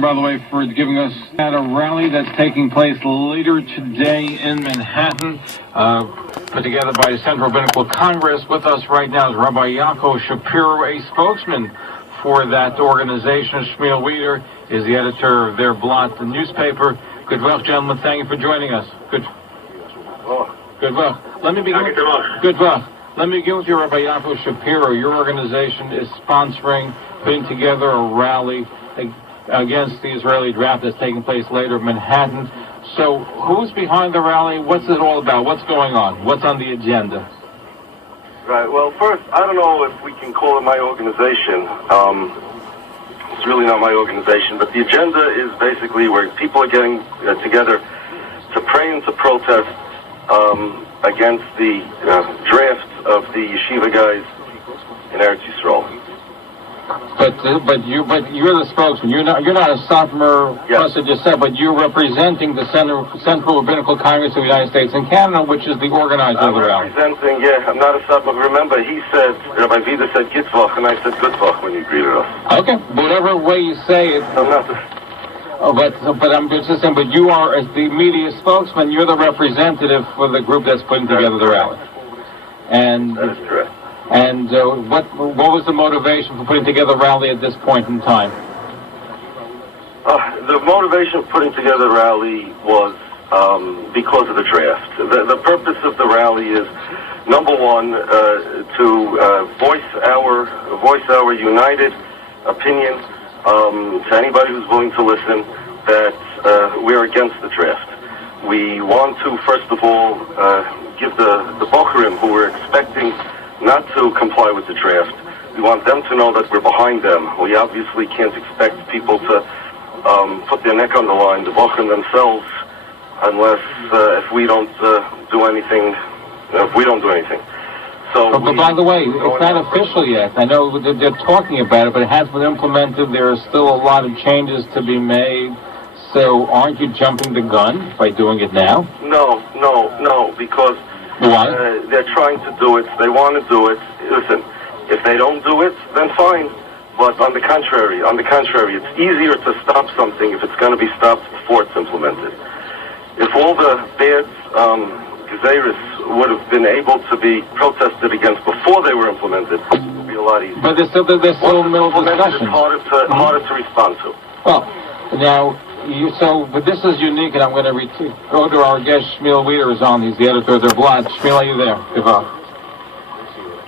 By the way, for giving us at a rally that's taking place later today in Manhattan, put together by the Central Rabbinical Congress. With us right now is Rabbi Yaakov Shapiro, a spokesman for that organization. Shmuel Weeder is the editor of their blot, the newspaper. Good luck, gentlemen. Thank you for joining us. Good luck. Let me begin. Good luck. Let me begin with you, Rabbi Yaakov Shapiro. Your organization is sponsoring, putting together a rally against the Israeli draft that's taking place later in Manhattan. So who's behind the rally? What's it all about? What's going on? What's on the agenda? Right. Well, first, I don't know if we can call it my organization. It's really not my organization, but the agenda is basically where people are getting together to pray and to protest against the draft of the yeshiva guys in Eretz Yisrael. But you're the spokesman. You're not a sophomore. Yes. Plus, just said, but you're representing the Central Rabbinical Congress of the United States and Canada, which is the organizer of the rally. I'm not a sophomore. Remember, he said, Rabbi Vida said Gitzvach, and I said Gutzvach when he greeted us. Okay, whatever way you say it. I'm not but I'm just saying, but you are, as the media spokesman, you're the representative for the group that's putting together the rally. And that is correct. And what was the motivation for putting together a rally at this point in time? The motivation of putting together the rally was because of the draft. The purpose of the rally is, number one, to voice our united opinion to anybody who's willing to listen that we're against the draft. We want to, first of all, give the Bochurim who we're expecting not to comply with the draft. We want them to know that we're behind them. We obviously can't expect people to put their neck on the line, the Bochurim themselves, unless if we don't do anything. So, but by the way, it's not official yet. I know they're talking about it, but it has been implemented. There are still a lot of changes to be made. So aren't you jumping the gun by doing it now? No, because why? They're trying to do it. They want to do it. Listen, if they don't do it, then fine. But on the contrary, it's easier to stop something if it's going to be stopped before it's implemented. If all the bad gezeirus would have been able to be protested against before they were implemented, it would be a lot easier. But there's still middle discussion. It's harder to respond to. Well, now, but this is unique, and I'm going to go to our guest, Shmuel Weeder is on. He's the editor of their blog. Shmuel, are you there?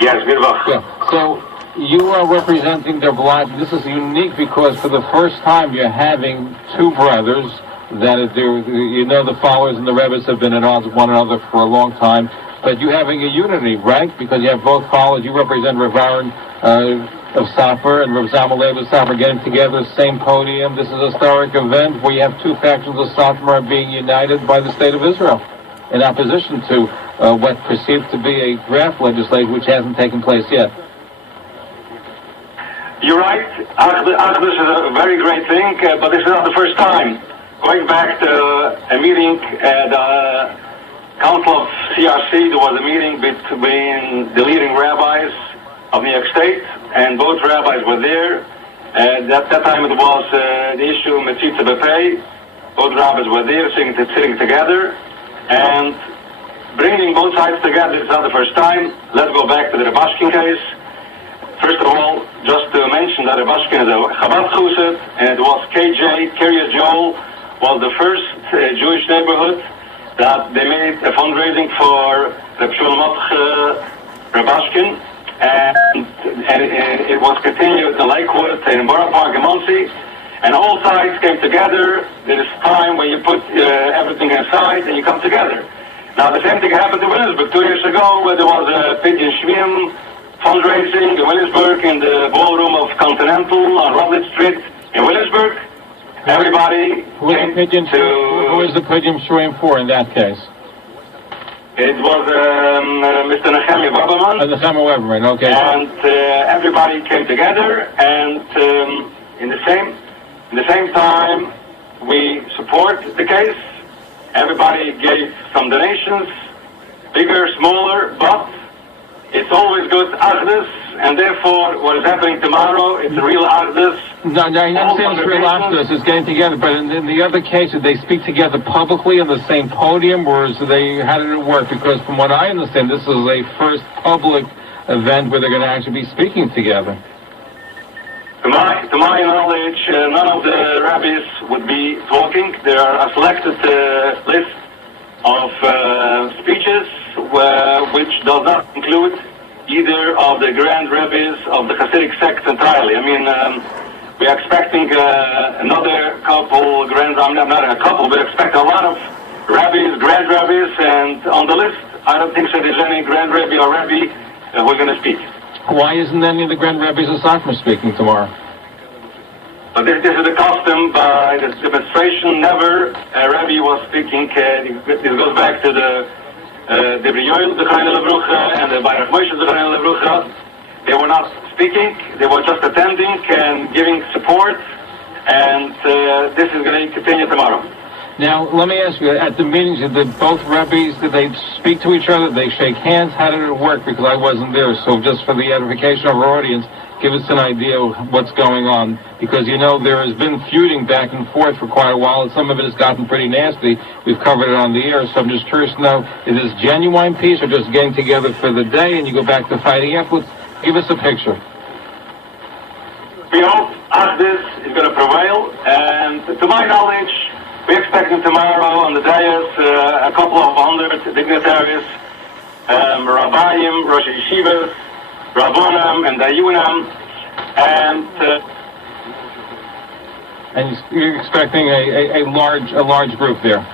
Yes, good. Yeah. So you are representing their blog. This is unique because for the first time you're having two brothers that the followers and the Rebbe's have been at odds with one another for a long time, but you're having a unity, right? Because you have both followers. You represent Rav Aaron of Safar and Rav Zamalei of Safar getting together, same podium. This is a historic event where you have two factions of Safar being united by the state of Israel in opposition to what perceived to be a draft legislation which hasn't taken place yet. You're right. This is a very great thing, but this is not the first time. Going back to a meeting at the Council of CRC, there was a meeting between the leading rabbis of New York State, and both rabbis were there. At that time it was the issue Metzitza B'Pei. Both rabbis were there sitting together and bringing both sides together. It's not the first time. Let's go back to the Rebashkin case. First of all, just to mention that Rebashkin is a Chabad Chusset, and it was Kiryas Joel was the first Jewish neighborhood that they made a fundraising for Reb Shlomo Rebashkin. And it was continued in Lakewood, in Borough Park, in Monsey, and all sides came together. There is time when you put everything aside and you come together. Now the same thing happened in Williamsburg 2 years ago, where there was a Pidyon Shvim fundraising in Williamsburg in the ballroom of Continental on Rutledge Street in Williamsburg. Everybody came to... Who is the Pidyon Shvim for in that case? It was Mr. Nehemiah Weberman. Nehemiah Weberman, okay. And everybody came together, and in the same time, we support the case. Everybody gave some donations, bigger, smaller, but it's always good Agnes, and therefore what is happening tomorrow, it's a real Agnes. No, I understand it's real Achdus is getting together, but in the other case, did they speak together publicly on the same podium, or how did it work? Because from what I understand, this is a first public event where they're going to actually be speaking together. To my knowledge, none of the rabbis would be talking. There are a selected list of speeches which does not include either of the grand rabbis of the Hasidic sect entirely. I mean, we are expecting another couple not a couple, we expect a lot of rabbis, grand rabbis, and on the list, I don't think so there's any grand rabbi or rabbi who are going to speak. Why isn't any of the grand rabbis of Satmar speaking tomorrow? But this is the custom by the demonstration. Never a rabbi was speaking. This goes back to the Yoel, the Chaim Levrucha, and the Baruch Moshe, the Chaim Levrucha. They were not speaking. They were just attending and giving support. And this is going to continue tomorrow. Now, let me ask you, at the meetings, did both rabbis, did they speak to each other? Did they shake hands? How did it work? Because I wasn't there. So just for the edification of our audience, give us an idea of what's going on. Because, there has been feuding back and forth for quite a while, and some of it has gotten pretty nasty. We've covered it on the air, so I'm just curious to know, is this genuine peace or just getting together for the day and you go back to fighting afterwards? Give us a picture. We hope Achdus is going to prevail, and to my knowledge, we expect tomorrow on the dais a couple of hundred dignitaries, Rabbayim, Rosh Yeshivas, Rabbonim, and Dayunim, and you're expecting a large group there.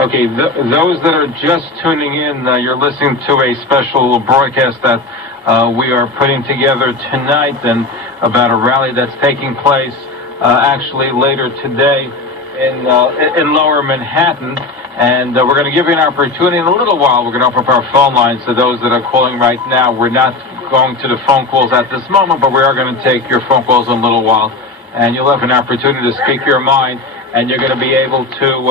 Okay, those that are just tuning in, you're listening to a special broadcast that we are putting together tonight, and about a rally that's taking place actually later today in Lower Manhattan. And we're going to give you an opportunity in a little while. We're going to open up our phone lines to those that are calling right now. We're not going to the phone calls at this moment, but we are going to take your phone calls in a little while. And you'll have an opportunity to speak your mind, and you're going to be able to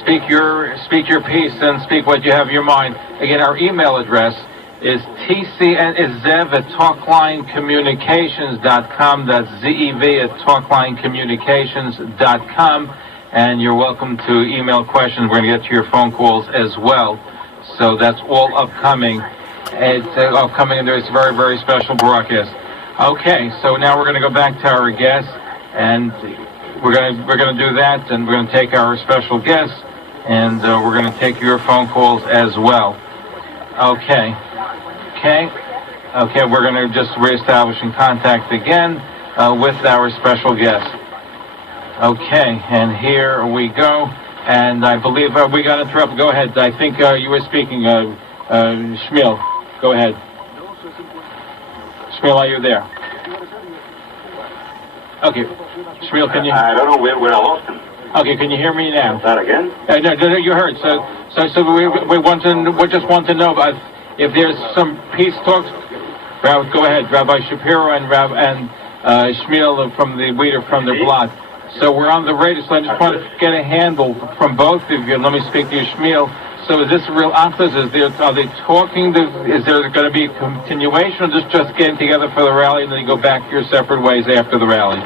speak your piece and speak what you have in your mind. Again, our email address is zev@talklinecommunications.com. That's zev@talklinecommunications.com. And you're welcome to email questions. We're going to get to your phone calls as well. So that's all upcoming. It's upcoming, and there's a very, very special broadcast. Okay, so now we're going to go back to our guests, and we're going to do that, and we're going to take our special guests, and we're going to take your phone calls as well. Okay, we're going to just reestablish in contact again with our special guest. Okay, and here we go. And I believe we got interrupted. Go ahead. I think you were speaking, Shmuel. Go ahead. Shmuel, are you there? Okay. Shmuel, can you? I don't know where I lost him. Okay, can you hear me now? That again? No, you heard. So we just want to know if there's some peace talks. Go ahead, Rabbi Shapiro and Shmuel from the leader from the block. So we're on the radio, so I just want to get a handle from both of you. Let me speak to you, Shmuel. So is this a real Achdus? Are they talking? Is there going to be a continuation, or just getting together for the rally and then you go back your separate ways after the rally?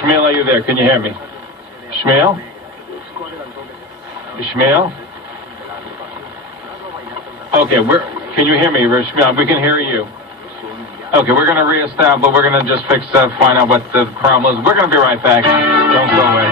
Shmuel, are you there? Can you hear me? Shmuel? Shmuel? Okay, can you hear me, Shmuel? We can hear you. Okay, we're going to reestablish, we're going to just find out what the problem is. We're going to be right back. Don't go away.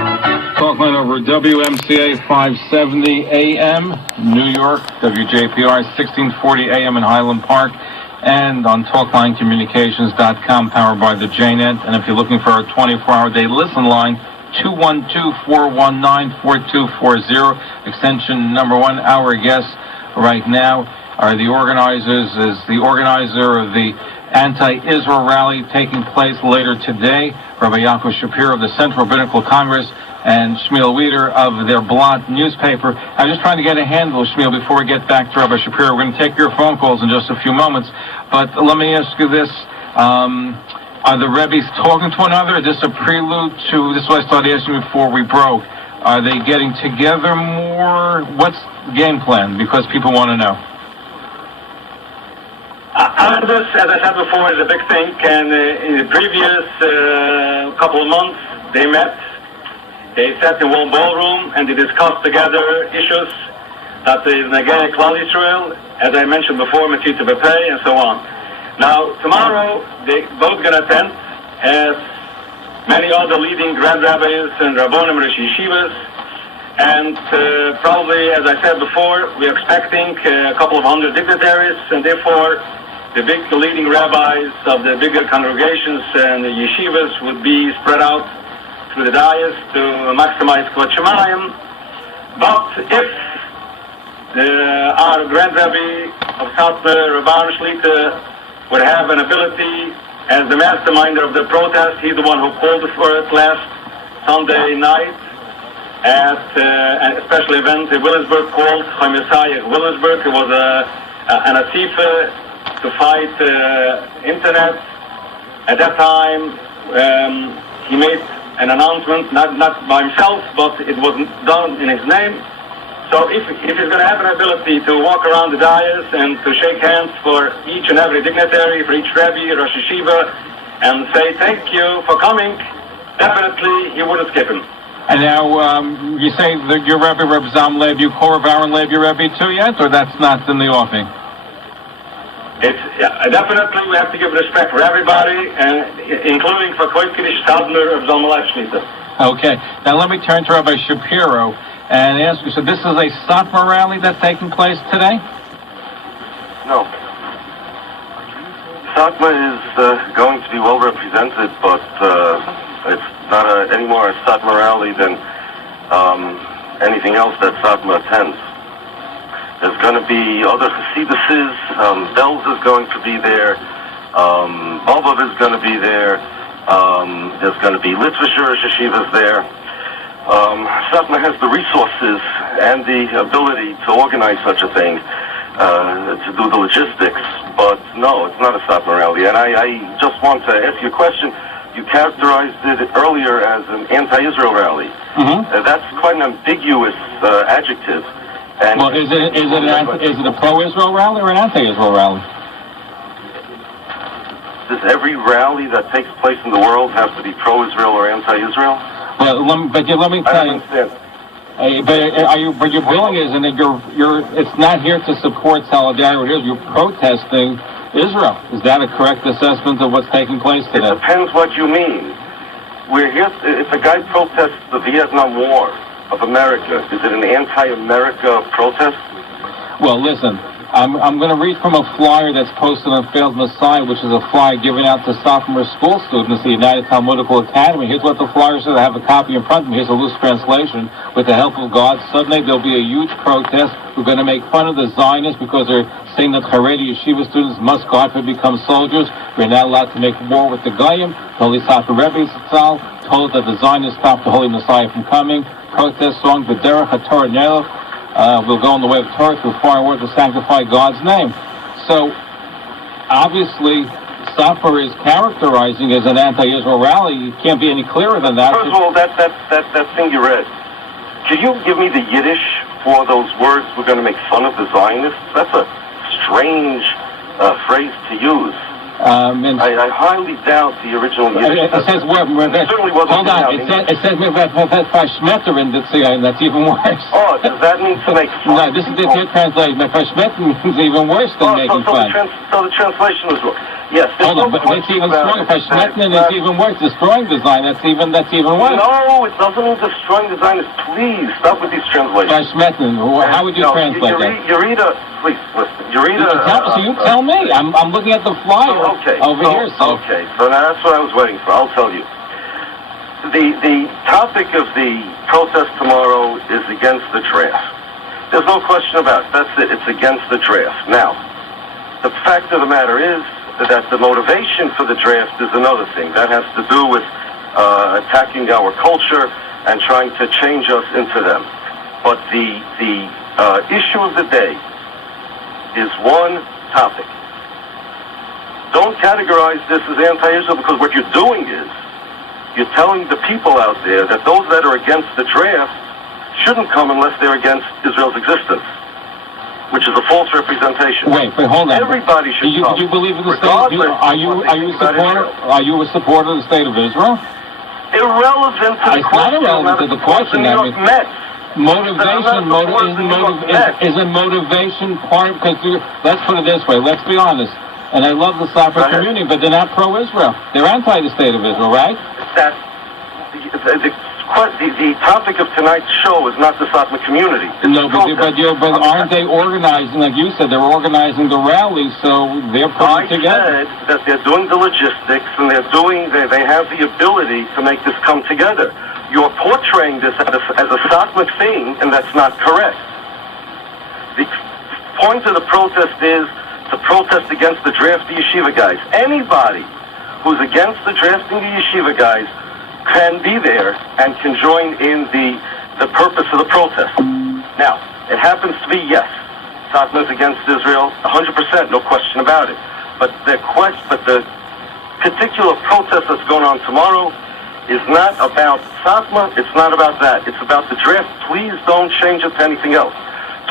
Talkline over WMCA 570 AM, New York, WJPR 1640 AM in Highland Park, and on TalklineCommunications.com, powered by the JNet. And if you're looking for a 24-hour day listen line, 212-419-4240, extension number 1. Our guests right now are the organizers, is the organizer of the anti-Israel rally taking place later today, Rabbi Yaakov Shapiro of the Central Rabbinical Congress, and Shmuel Wieder of their Blot newspaper. I'm just trying to get a handle, Shmuel, before we get back to Rabbi Shapiro. We're going to take your phone calls in just a few moments, but let me ask you this. Are the Rebbe's talking to one another? Is this a prelude to, this is what I started asking you before we broke, are they getting together more? What's the game plan? Because people want to know. This, as I said before, is a big thing, and in the previous couple of months, they met, they sat in one ballroom, and they discussed together issues that is Negei Klal Yisrael, as I mentioned before, Mitzvah B'Pei, and so on. Now, tomorrow, they both going to attend, as many other leading Grand Rabbis and Rabbonim Rosh Yeshivas, and probably, as I said before, we're expecting a couple of hundred dignitaries, and therefore, the leading rabbis of the bigger congregations and the yeshivas would be spread out through the dais to maximize Kvod Shemayim. But if our Grand Rabbi of Satmar, Rabban Shlita, would have an ability as the masterminder of the protest, he's the one who called for it last Sunday night at a special event in Williamsburg called Chaim Yisayach Williamsburg. It was an asifa to fight internet. At that time, he made an announcement, not by himself, but it was done in his name. So if he's going to have an ability to walk around the dais and to shake hands for each and every dignitary, for each Rebbe, Rosh Yeshiva, and say thank you for coming, definitely he wouldn't skip him. And now, you say that your Rebbe, Reb Zam Lev, you Korv Aaron Lev, your Rebbe too yet, or that's not in the offing? Definitely we have to give respect for everybody, including for Koy Kiddush Sadner of Zalman Lev Shlita. Okay. Now let me turn to Rabbi Shapiro and ask you, so this is a Satmar rally that's taking place today? No. Satmar is going to be well represented, but it's not any more a Satmar rally than anything else that Satmar attends. There's going to be other Chasiduses, Belz is going to be there, Bobov is going to be there, there's going to be Litvisher Yeshivas there. Satmar has the resources and the ability to organize such a thing, to do the logistics, but no, it's not a Satmar rally. And I just want to ask you a question. You characterized it earlier as an anti-Israel rally. Mm-hmm. That's quite an ambiguous adjective. And well, is it a pro-Israel rally or an anti-Israel rally? Does every rally that takes place in the world have to be pro-Israel or anti-Israel? Well, let me tell you. But your billing is, and it's not here to support solidarity. You're protesting Israel. Is that a correct assessment of what's taking place today? It depends what you mean. We're here. If a guy protests the Vietnam War of America, is it an anti-America protest? Well, listen, I'm going to read from a flyer that's posted on Failed Messiah, which is a flyer given out to sophomore school students at the United Talmudical Academy. Here's what the flyer says. I have a copy in front of me. Here's a loose translation. With the help of God, suddenly there'll be a huge protest. We're going to make fun of the Zionists because they're saying that Haredi Yeshiva students must, God forbid, become soldiers. We're not allowed to make war with the Goyim. The Holy Satmar Rebbe Zatzal told that the Zionists stopped the Holy Messiah from coming. Protest song, B'derech HaTorah Nelech. We'll go on the way of Torah through foreign words to sanctify God's name. So, obviously, Satmar is characterizing as an anti-Israel rally. It can't be any clearer than that. First of all, that thing you read, can you give me the Yiddish for those words, we're going to make fun of the Zionists? That's a strange phrase to use. I highly doubt the original Yiddish. It says, hold on, it says Mefashmetterin, that's even worse. Oh, does that mean to make fun? No, this is the translation. Mefashmetterin means even worse than making fun. So the translation was wrong. Yes, hold on, but it's even stronger. Mefashmetterin is even worse. Destroying design, that's even worse. No, it doesn't mean destroying design. Please, stop with these translations. Mefashmetterin, how would you translate that? Please, listen. So you tell me. I'm looking at the flyer. Okay. Okay, so now that's what I was waiting for. I'll tell you. The topic of the protest tomorrow is against the draft. There's no question about it. That's it. It's against the draft. Now, the fact of the matter is that the motivation for the draft is another thing. That has to do with attacking our culture and trying to change us into them. But the issue of the day is one topic. Don't categorize this as anti-Israel, because what you're doing is you're telling the people out there that those that are against the draft shouldn't come unless they're against Israel's existence. which is a false representation. Wait, hold on. Everybody should come. Do you believe in the state? Regardless Are you of what they a think about supporter? Israel. Are you a supporter of the state of Israel? Irrelevant to the It's question. not irrelevant to the question. The New York Mets. Isn't motivation part? Because let's put it this way. Let's be honest. And I love the soccer community, but they're not pro-Israel. They're anti the state of Israel, right? That the topic of tonight's show is not the soccer community. No, but aren't they organizing? Like you said, they're organizing the rally, so they're putting it together. I said that they're doing the logistics and they have the ability to make this come together. You're portraying this as a Satmar thing, and that's not correct. The point of the protest is to protest against the drafty yeshiva guys. Anybody who's against the drafting the yeshiva guys can be there and can join in the purpose of the protest. Now, it happens to be, yes, Satmar's against Israel, 100%, no question about it. But the particular protest that's going on tomorrow is not about Satmar, it's not about that. It's about the draft. Please don't change it to anything else.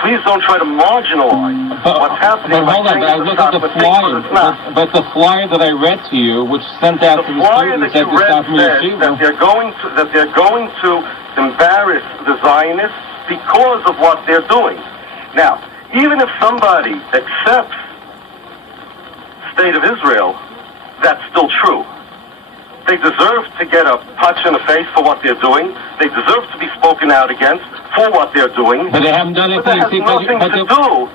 Please don't try to marginalize what's happening. But hold on, I look at the flyer. But the flyer that I read to you, which sent out to the students at the Satmar Yeshiva, that they're going to embarrass the Zionists because of what they're doing. Now, even if somebody accepts State of Israel, that's still true. They deserve to get a punch in the face for what they're doing. They deserve to be spoken out against for what they're doing. But they haven't done anything. But that has nothing to do.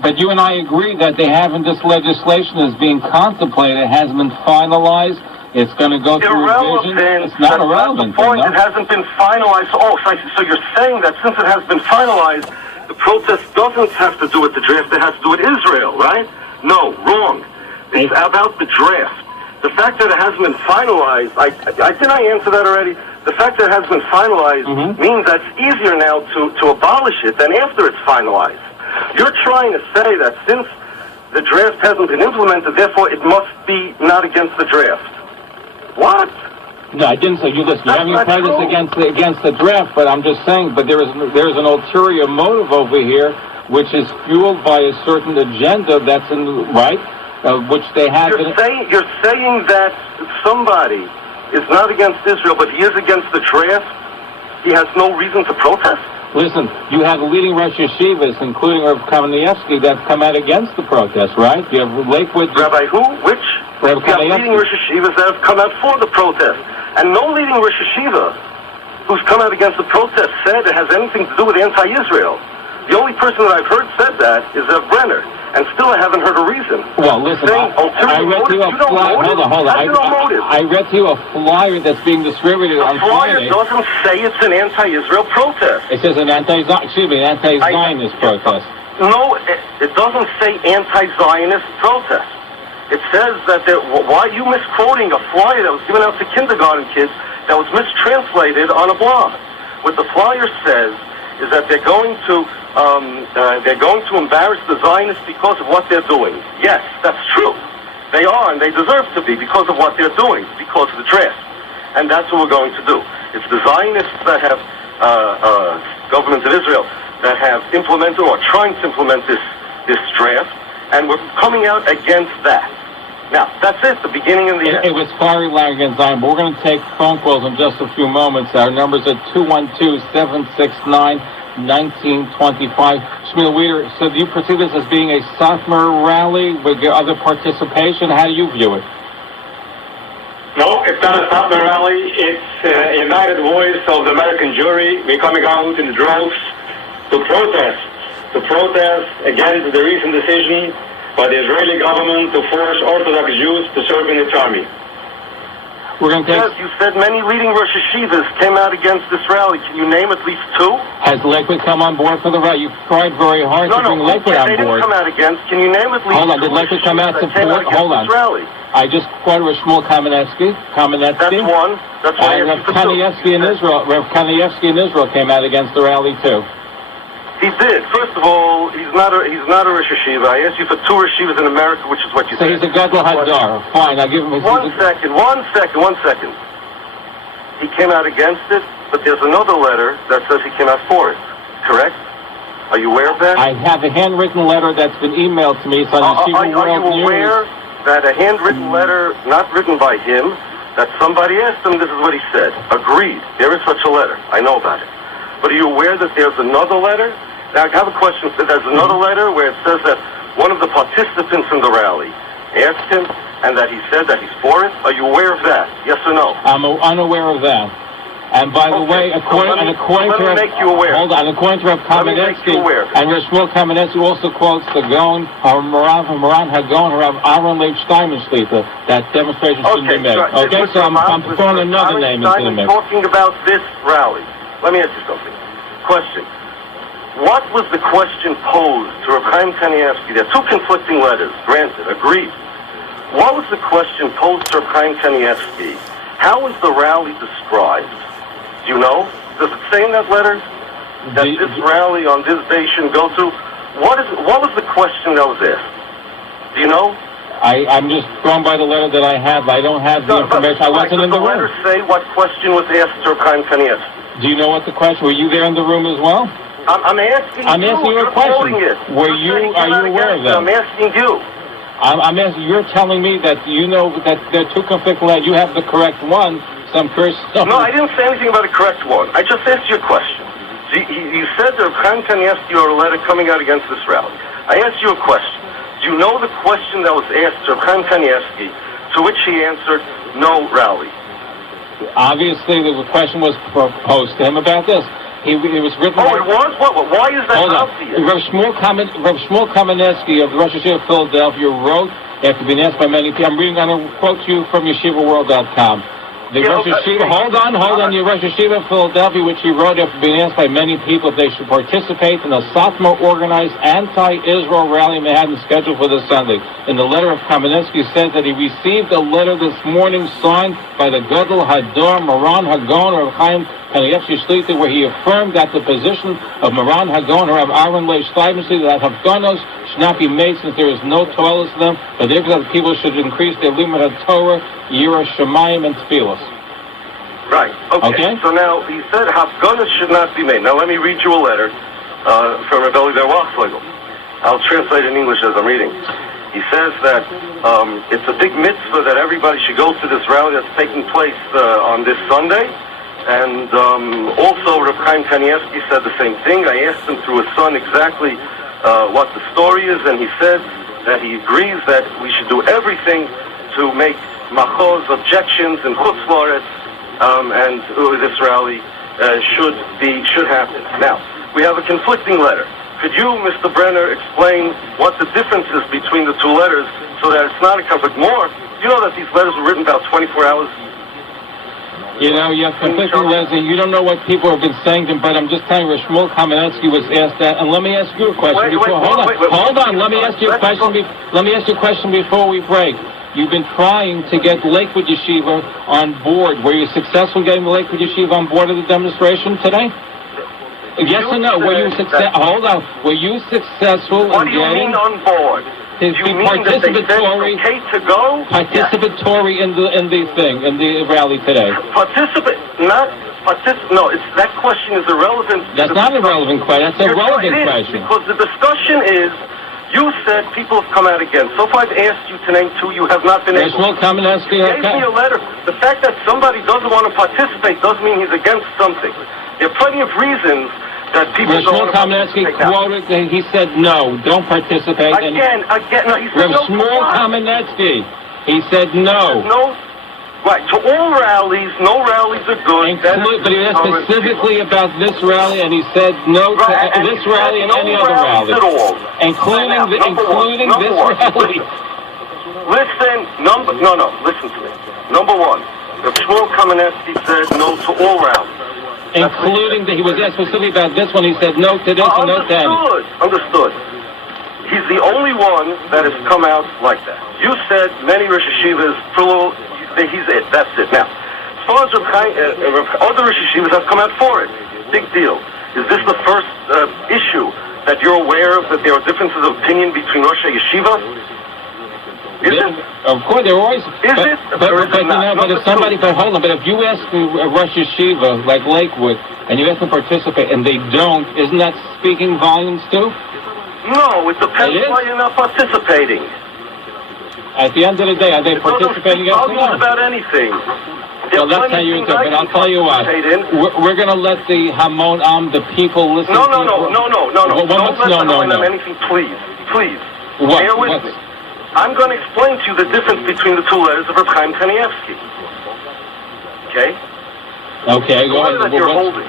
But you and I agree that they haven't. This legislation is being contemplated. It hasn't been finalized. It's going to go through revision. It's not irrelevant. That's the point. It hasn't been finalized. Oh, so you're saying that since it has been finalized, the protest doesn't have to do with the draft. It has to do with Israel, right? No, wrong. It's about the draft. The fact that it hasn't been finalized, did I answer that already? The fact that it has been finalized means that it's easier now to abolish it than after it's finalized. You're trying to say that since the draft hasn't been implemented, therefore it must be not against the draft. What? No, I didn't say you listen. You haven't played this against the draft, but I'm just saying. But there is an ulterior motive over here, which is fueled by a certain agenda that's in the right. Which they have. You're saying that somebody is not against Israel, but he is against the draft. He has no reason to protest. Listen, you have leading Rosh Yeshivas, including Rav Kamenetsky, that have come out against the protest, right? You have Lakewood. Rabbi who? Which? Rav you have leading Rosh Yeshivas that have come out for the protest, and no leading Rosh Yeshiva who's come out against the protest said it has anything to do with anti-Israel. The only person that I've heard said that is brenner. And still I haven't heard a reason. Well, listen, I read to you a flyer. Hold on. I read to you a flyer that's being distributed on Friday. The flyer doesn't say it's an anti-Israel protest. It says an anti-Zionist protest. No, it doesn't say anti-Zionist protest. It says that why are you misquoting a flyer that was given out to kindergarten kids that was mistranslated on a blog? What the flyer says is that they're going to embarrass the Zionists because of what they're doing. Yes, that's true. They are, and they deserve to be because of what they're doing, because of the draft. And that's what we're going to do. It's the Zionists that have, government of Israel, that have implemented or trying to implement this draft, and we're coming out against that. Now, that's it, the beginning and the end. It was firing line against Zion, but we're going to take phone calls in just a few moments. Our numbers are 212-769-1925. Shmuel Weeder, so do you perceive this as being a Satmar rally with other participation? How do you view it? No, it's not a Satmar rally. It's a united voice of the American Jewry. We're coming out in droves to protest against the recent decision by the Israeli government to force Orthodox Jews to serve in its army. We're going to take... Yes, you said many leading Rosh Yeshivas came out against this rally. Can you name at least two? Has Lakewood come on board for the rally? You've tried very hard to bring Lakewood on board. They didn't come out against. Can you name at least Hold on, did Lakewood come out to support? Hold on. I just quoted with Shmuel Kamenetsky. That's one. That's why Rav Kamenetsky in Israel. Rav Kamenetsky in Israel came out against the rally too. He did. First of all, he's not a Rosh Yeshiva. I asked you for two Rosh Yeshivas in America, which is what you said. So he's a Gadol Hadar. Fine, I'll give him his... One second. He came out against it, but there's another letter that says he came out for it. Correct? Are you aware of that? I have a handwritten letter that's been emailed to me. It's on Are Yeshiva World you aware News. that a handwritten letter, not written by him, that somebody asked him, this is what he said. Agreed. There is such a letter. I know about it. But are you aware that there's another letter? Now, I have a question. There's another letter where it says that one of the participants in the rally asked him, and that he said that he's for it. Are you aware of that? Yes or no? I'm unaware of that. And by the way, according to hold on, according to Rav Kamenetsky, and Rav Shmuel Kamenetsky also quotes the Gaon, Moran HaGaon, Rav Aaron Leib Steinman Shlita, that demonstration shouldn't be made. Okay, so I'm throwing another name into the mix. Talking about this rally. Let me ask you something. Question. What was the question posed to Rav Chaim Kanievsky? There are two conflicting letters, granted, agreed. What was the question posed to Rav Chaim Kanievsky? How was the rally described? Do you know? Does it say in that letter that this rally on this day shouldn't go to? What was the question that was asked? Do you know? I'm just going by the letter that I have. I don't have the information. I wasn't in the room. Does the letter say what question was asked to Rav Chaim Kanievsky? Do you know what the question? Were you there in the room as well? I'm asking you. I'm asking you a question. Are you aware of that? I'm asking you. I'm asking. You're telling me that you know that there are two conflicting letters. You have the correct one. Some person. No, I didn't say anything about a correct one. I just asked you a question. You said that Chaim Kanievsky wrote a letter coming out against this rally. I asked you a question. Do you know the question that was asked to Chaim Kanievsky, to which he answered, no rally? Obviously, the question was posed to him about this. It was written. Oh, it was? What? Why is that obvious? Rav Shmuel Kamenetsky of the Rosh Yeshiva of Philadelphia wrote, after being asked by many people, I'm reading on a quote to you from YeshivaWorld.com. The Rosh Yeshiva, hold on, the Rosh Yeshiva of Philadelphia, which he wrote after being asked by many people if they should participate in a Satmar-organized anti-Israel rally in Manhattan scheduled for this Sunday. In the letter of Kamenetsky says that he received a letter this morning signed by the Gadol Hador Moran HaGaon of Chaim Kanievsky Shlita, where he affirmed that the position of Moran HaGaon or of Aaron Leib Steinman Shlita that Hafganos should not be made since there is no toilets in them, but therefore that people should increase their limit of Torah, Yira Shemayim, and Tefillos. Right. Okay. So now he said Hafganos should not be made. Now let me read you a letter from Rebbe Levi Wachslegel. I'll translate in English as I'm reading. He says that it's a big mitzvah that everybody should go to this rally that's taking place on this Sunday. And also Rav Chaim Kanievsky said the same thing. I asked him through his son exactly what the story is, and he said that he agrees that we should do everything to make machoz objections and chutz la'aretz, and this rally should happen. Now, we have a conflicting letter. Could you, Mr. Brenner, explain what the difference is between the two letters so that it's not a conflict? More, you know that these letters were written about 24 hours. You know, you have conflicting letters, and you don't know what people have been saying to him, but I'm just telling you, Shmuel Kamenetsky was asked that, and let me ask you a question Hold on, let me ask you a question before we break. You've been trying to get Lakewood Yeshiva on board. Were you successful getting the Lakewood Yeshiva on board of the demonstration today? Yes or no? Were you successful? Were you successful in getting... What do you mean on board? To be participatory, okay to go? Participatory in the rally today. No, that question is irrelevant. That's not a relevant question. That's a relevant question. Because the discussion is, you said people have come out again. So far I've asked you to name two, you have not been able to. You gave me a letter. The fact that somebody doesn't want to participate doesn't mean he's against something. There are plenty of reasons that people don't want to participate. Quoted, he said, no, don't participate. Again, no, he said no. Shmuel Kamenetsky, he said no. Right, to all rallies, no rallies are good. But he asked specifically about this rally, and he said no to this rally and any other rally. Including this rally. Listen to me. Number one, the Shmuel Kamenetsky said no to all rallies. Including he was asked specifically about this one, he said no to this and no to that. Understood. He's the only one that has come out like that. You said many Rosh Yeshivas, plural, he's it, that's it. Now, as far as other Rosh Yeshivas have come out for it, big deal. Is this the first issue that you're aware of, that there are differences of opinion between Rosh Yeshiva? Is it? Of course, they're always. Is it? But Or is it you know, not? but if somebody, but hold on, but if you ask a Rosh Yeshiva like Lakewood and you ask them to participate and they don't, isn't that speaking volumes too? No, it depends It is? why you're not participating. At the end of the day, are they It doesn't participating? speak Yes or volumes no? about anything. Well, that's how you do it. But I'll tell you what, we're going to let the Hamon the people listen. No. to Don't let them learn them anything, please. What? Bear with me. I'm going to explain to you the difference between the two letters of Reb Chaim Kanievsky. Okay? Okay, The go letter that ahead. you're holding.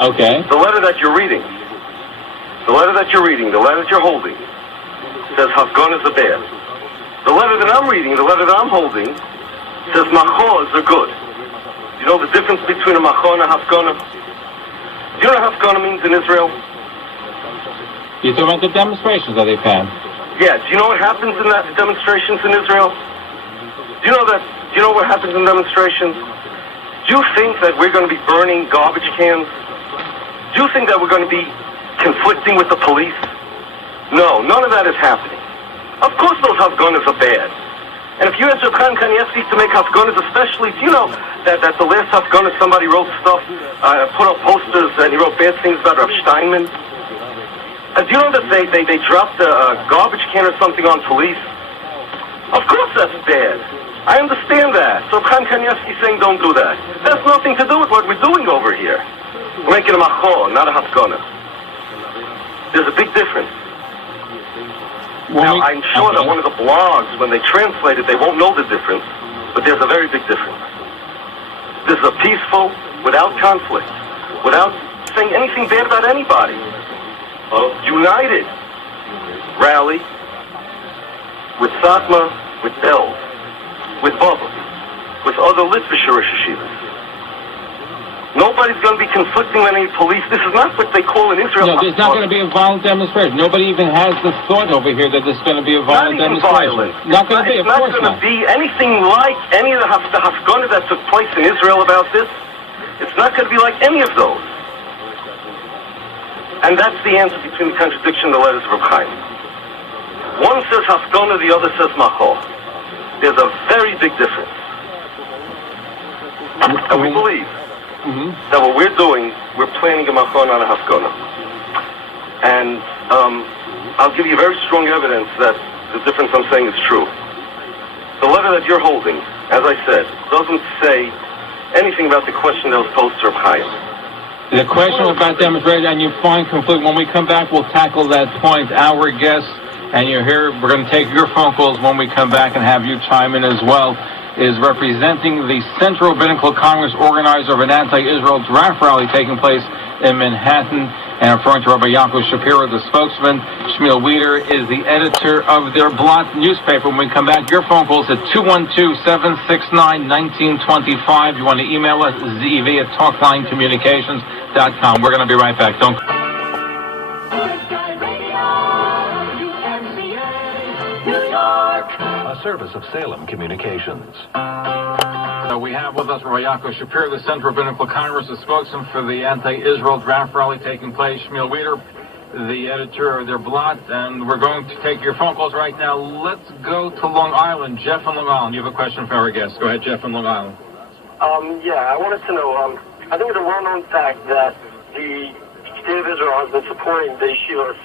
Okay. The letter that you're reading. The letter that you're reading, the letter that you're holding, says Hafgan is a bad. The letter that I'm reading, the letter that I'm holding, says Machos are good. You know the difference between a Machon and a Hafgana? Do you know what Hafgana means in Israel? You're talking about the demonstrations that they've had. Yeah, do you know what happens in that demonstrations in Israel? Do you know what happens in demonstrations? Do you think that we're going to be burning garbage cans? Do you think that we're going to be conflicting with the police? No, none of that is happening. Of course those Hafganas are bad. And if you ask Reb Chaim Kanievsky to make Hafganas, especially, do you know that the last Hafganas somebody wrote stuff, put up posters, and he wrote bad things about Rav Steinman? Do you know that they dropped a garbage can or something on police? Of course that's bad. I understand that. So Chaim Kanievsky saying don't do that. That has nothing to do with what we're doing over here. We're making a machor, not a hafgana. There's a big difference. Now, I'm sure that one of the blogs, when they translate it, they won't know the difference, but there's a very big difference. This is a peaceful, without conflict, without saying anything bad about anybody, united rally with Satma, with Belz, with Bubba, with other Litvisher yeshivas. Nobody's going to be conflicting with any police. This is not what they call in Israel. No, there's not going to be a violent demonstration. Nobody even has the thought over here that there's going to be a violent demonstration. Not Not going to be, of course not. It's not going to be anything like any of the Hafgana that took place in Israel about this. It's not going to be like any of those. And that's the answer between the contradiction of the letters of Reb Chaim. One says Hafgana, the other says Machor. There's a very big difference. And we believe that what we're doing, we're planning a Machor, not a Hafgana. And I'll give you very strong evidence that the difference I'm saying is true. The letter that you're holding, as I said, doesn't say anything about the question that was posed to Reb Chaim. The question about demonstration, and you find complete. When we come back, we'll tackle that point. Our guest, and you're here, we're going to take your phone calls when we come back and have you chime in as well, is representing the Central Rabbinical Congress organizer of an anti-Israel draft rally taking place in Manhattan, and referring to Rabbi Yaakov Shapiro, the spokesman. Shmuel Weeder is the editor of their Blot newspaper. When we come back, your phone calls at 212-769-1925. You want to email us, zev@talklinecommunications.com. We're going to be right back. Don't... A service of Salem Communications. We have with us Rabbi Yaakov Shapiro, the Central Rabbinical Congress, the spokesman for the anti-Israel draft rally taking place. Shmuel Weeder, the editor of their Blot, and we're going to take your phone calls right now. Let's go to Long Island. Jeff in Long Island, you have a question for our guest. Go ahead, Jeff in Long Island. I wanted to know, I think it's a well-known fact that the State of Israel has been supporting the yeshivas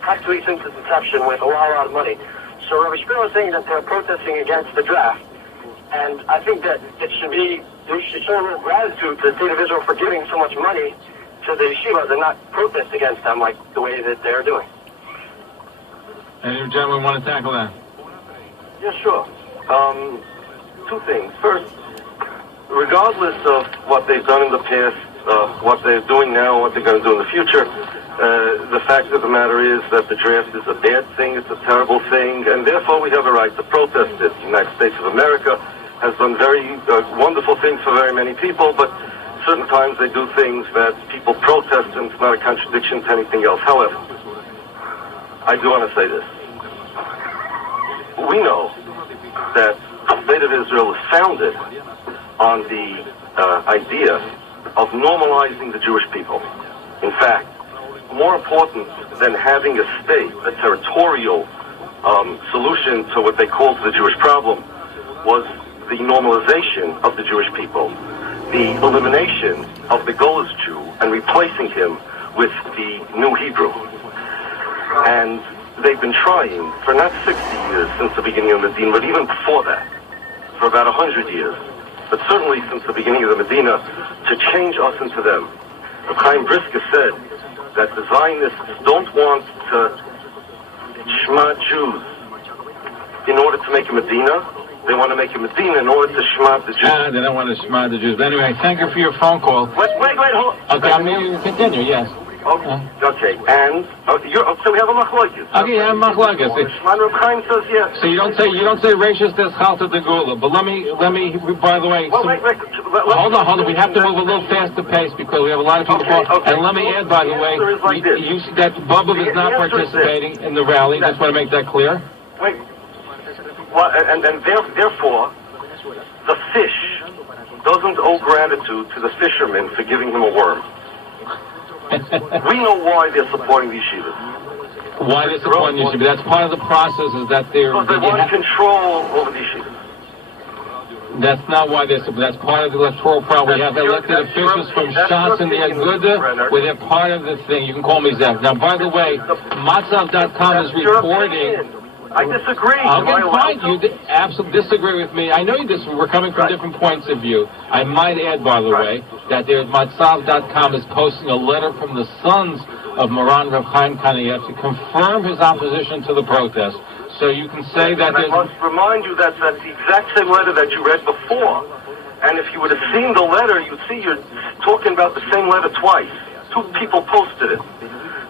practically since its inception with a lot of money. So Rabbi Shapiro is saying that they're protesting against the draft. And I think that there should show a little gratitude to the State of Israel for giving so much money to the yeshivas and not protest against them like the way that they're doing. Any gentlemen want to tackle that? Yeah, sure. Two things. First, regardless of what they've done in the past, what they're doing now, what they're going to do in the future, the fact of the matter is that the draft is a bad thing, it's a terrible thing, and therefore we have a right to protest it. The United States of America has done very wonderful things for very many people, but certain times they do things that people protest, and it's not a contradiction to anything else. However, I do want to say this. We know that the State of Israel is founded on the idea of normalizing the Jewish people. In fact, more important than having a state, a territorial solution to what they called the Jewish problem was the normalization of the Jewish people, the elimination of the Golas Jew and replacing him with the New Hebrew. And they've been trying for not 60 years since the beginning of Medina, but even before that, for about 100 years, but certainly since the beginning of the Medina, to change us into them. Chaim Brisker said that the Zionists don't want to shema Jews in order to make a Medina. They want to make a Medina in order to shema the Jews. They don't want to shema the Jews. But anyway, thank you for your phone call. Wait, hold on. Okay, I mean, you continue, yes. Okay, and so we have a machlokes. Okay, yeah, machlokes. Shman Reb Chaim says yes. So you don't say racist as chalta de gula. But let me. By the way, Well, hold on. We have to move a little faster pace because we have a lot of people. Okay. And let me add, by the way, you see that Bubba is not participating in the rally. Just want to make that clear. Wait. Well, and therefore, the fish doesn't owe gratitude to the fisherman for giving him a worm. We know why they're supporting these yeshivas. Why they're supporting these yeshivas? That's part of the process. Is that because they want control over these yeshivas. That's not why they're supporting. That's part of the electoral problem. We have elected officials from Shas and the Aguda, where they're part of the thing. You can call me Zach. Now, by the way, Matzav.com is reporting. I disagree. Okay, fine. You absolutely disagree with me. I know you disagree. We're coming from different points of view. I might add, by the way, that Matzav.com is posting a letter from the sons of Moran Reb Chaim Kaniyev to confirm his opposition to the protest. So you can say that I must remind you that that's the exact same letter that you read before. And if you would have seen the letter, you'd see you're talking about the same letter twice. Two people posted it.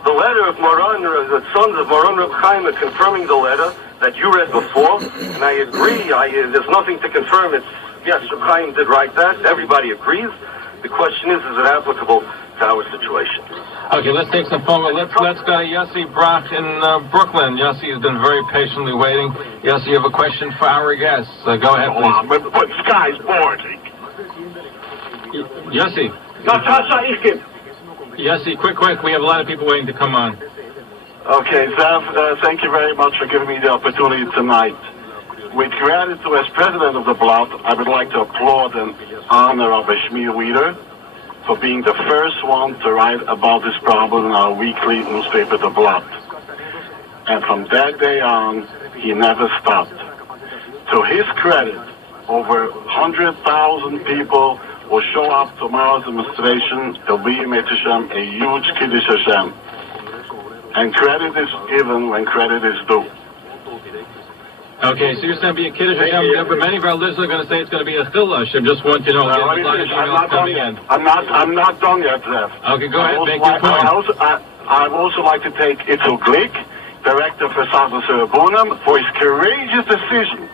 The letter of Moran, the sons of Moran Reb Chaim, are confirming the letter that you read before, and I agree. There's nothing to confirm. It's yes, Reb Chaim did write that. Everybody agrees. The question is it applicable to our situation? Okay, let's take some phone calls. Let's go to Yossi Brach in Brooklyn. Yossi has been very patiently waiting. Yossi, you have a question for our guests. Go ahead, please. But Sky's boring. Yossi. Yossi, quick. We have a lot of people waiting to come on. Okay, Zev, thank you very much for giving me the opportunity tonight. With gratitude as president of the Blad, I would like to applaud and honor our Shmir leader for being the first one to write about this problem in our weekly newspaper, The Blad. And from that day on, he never stopped. To his credit, over 100,000 people will show up tomorrow's demonstration. It'll be, Meit Hashem, a huge Kiddush Hashem. And credit is given when credit is due. Okay, so you're saying be a Kiddush Hashem, but many of our listeners are going to say it's going to be a Chilush. I just want you to know, I'm not done yet. I'm not done yet, Zev. Okay, go ahead, make your point. I'd also like to thank Itzel Glick, director for Safra Serabunam, for his courageous decision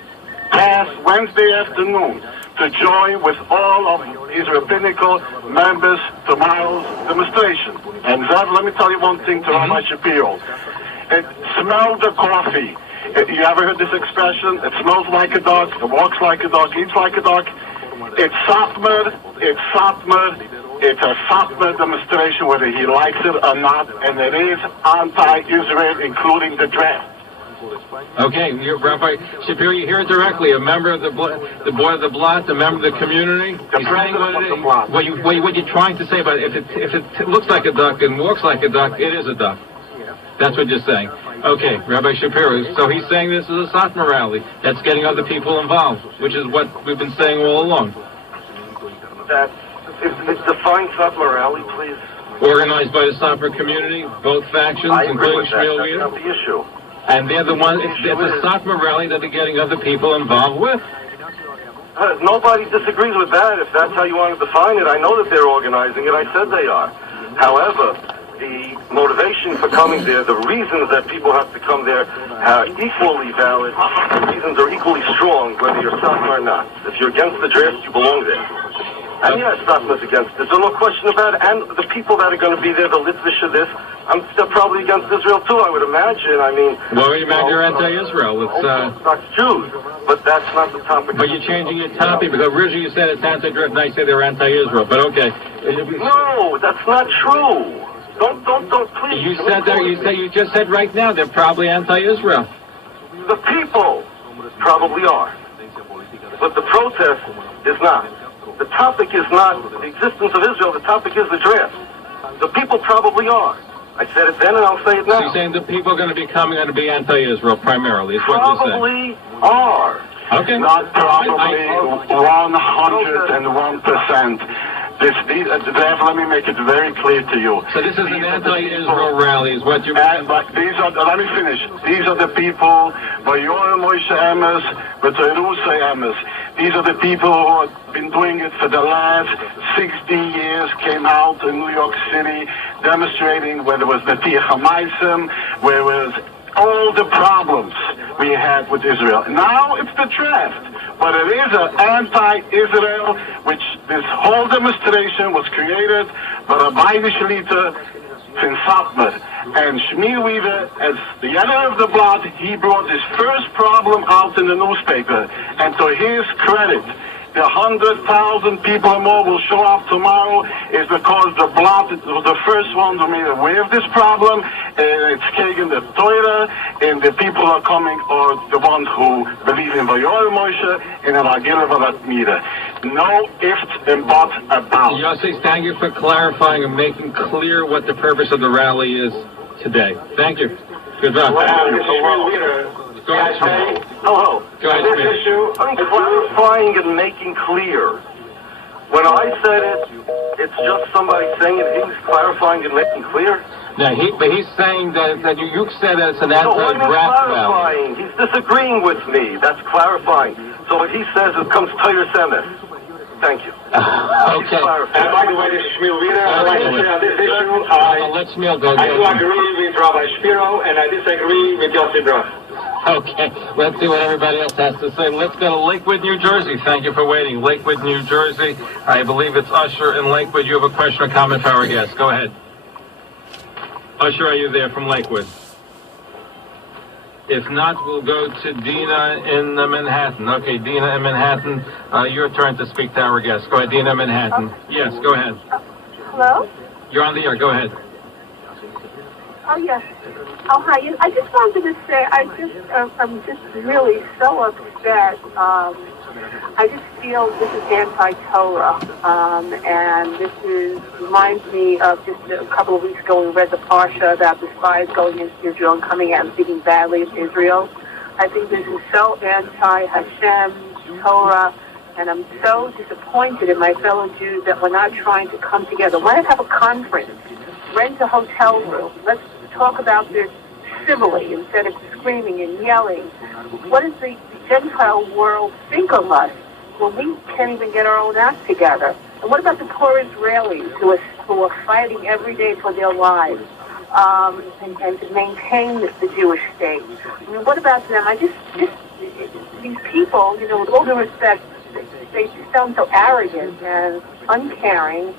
past Wednesday afternoon to join with all of his rabbinical members tomorrow's demonstration. And Zev, let me tell you one thing to Rabbi Shapiro. Smell the coffee. You ever heard this expression? It smells like a dog, it walks like a dog, eats like a dog. It's Satmar, it's a Satmar demonstration whether he likes it or not, and it is anti-Israel, including the draft. Okay, Rabbi Shapiro, you hear it directly. A member of the board of the Blad, a member of the community. The president of the Blad. What you're trying to say about it, if it looks like a duck and walks like a duck, it is a duck. That's what you're saying. Okay, Rabbi Shapiro. So he's saying this is a Satmar rally that's getting other people involved, which is what we've been saying all along. Define Satmar rally, please. Organized by the Satmar community, both factions, including Shmuel Weir. That's not the issue. And they're the ones, it's a Satmar rally that they're getting other people involved with. Nobody disagrees with that. If that's how you want to define it, I know that they're organizing it. I said they are. However, the motivation for coming there, the reasons that people have to come there are equally valid. The reasons are equally strong, whether you're Satmar or not. If you're against the draft, you belong there. And yes, Satmar's against it. There's no question about it. And the people that are going to be there, the Litvish of this, they're probably against Israel too, I would imagine. I mean... Well, you imagine you're anti-Israel. Orthodox Jews. But that's not the topic. But you're changing your topic, because originally you said it's anti-draft, and I say they're anti-Israel. But okay. No, that's not true. Don't, please. You said that. You just said right now they're probably anti-Israel. The people probably are. But the protest is not. The topic is not the existence of Israel. The topic is the draft. The people probably are. I said it then and I'll say it now. So you're saying the people are going to be anti-Israel primarily, is what you're saying? Probably are. Okay. Not probably 101%. Let me make it very clear to you. So this is an anti-Israel rally, is what you And, but these are, let me finish. These are the people, Vayor Moshe Emes, V'Torusa Emes. These are the people who have been doing it for the last 60 years, came out in New York City, demonstrating where there was the Tia Hamaisim, where was all the problems we had with Israel. Now it's the draft. But it is an anti-Israel, which this whole demonstration was created by the Biden Shalita in Satmar. And Shmuel Weaver, as the editor of the blog, he brought his first problem out in the newspaper. And to his credit, the 100,000 people or more will show up tomorrow is because the blog was the first one to made aware of this problem, and it's taken the Torah, and the people are coming are the ones who believe in Vayor Moshe and in Agila Valatmira. No ifs and buts about. Yossi, thank you for clarifying and making clear what the purpose of the rally is today. Thank you. Good luck. Go ahead, Shmuel. Hello. Go ahead, This Shmuel. issue, I'm clarifying and making clear. When I said it, it's just somebody saying it. He's clarifying and making clear. Now, but he's saying that you said that it's an No, I'm not anti-draft rally. clarifying. He's disagreeing with me. That's clarifying. So what he says, it comes Torah Semes. Thank you. Okay. And by the way, this is Shmuel Wieder. I'd like to say on this issue, Let Shmuel go. I do agree with Rabbi Shapiro, and I disagree with Yossi Brough. Okay, let's see what everybody else has to say. Let's go to Lakewood, New Jersey. Thank you for waiting. Lakewood, New Jersey. I believe it's Usher in Lakewood. You have a question or comment for our guest. Go ahead. Usher, are you there from Lakewood? If not, we'll go to Dina in Manhattan. Okay, Dina in Manhattan, your turn to speak to our guest. Go ahead, Dina in Manhattan. Yes, go ahead. Hello? You're on the air. Go ahead. Oh, yes. Oh, hi. Yes, I just wanted to say, I'm just really so upset. I just feel this is anti-Torah, and reminds me of just a couple of weeks ago we read the Parsha about the spies going into Israel and coming out and speaking badly of Israel. I think this is so anti-Hashem, Torah, and I'm so disappointed in my fellow Jews that we're not trying to come together. Why not have a conference? Rent a hotel room. Let's talk about this civilly instead of screaming and yelling. What does the Gentile world think of us when we can't even get our own act together? And what about the poor Israelis who are fighting every day for their lives and to maintain the Jewish state? I mean, what about them? These people, with all due respect, they sound so arrogant and uncaring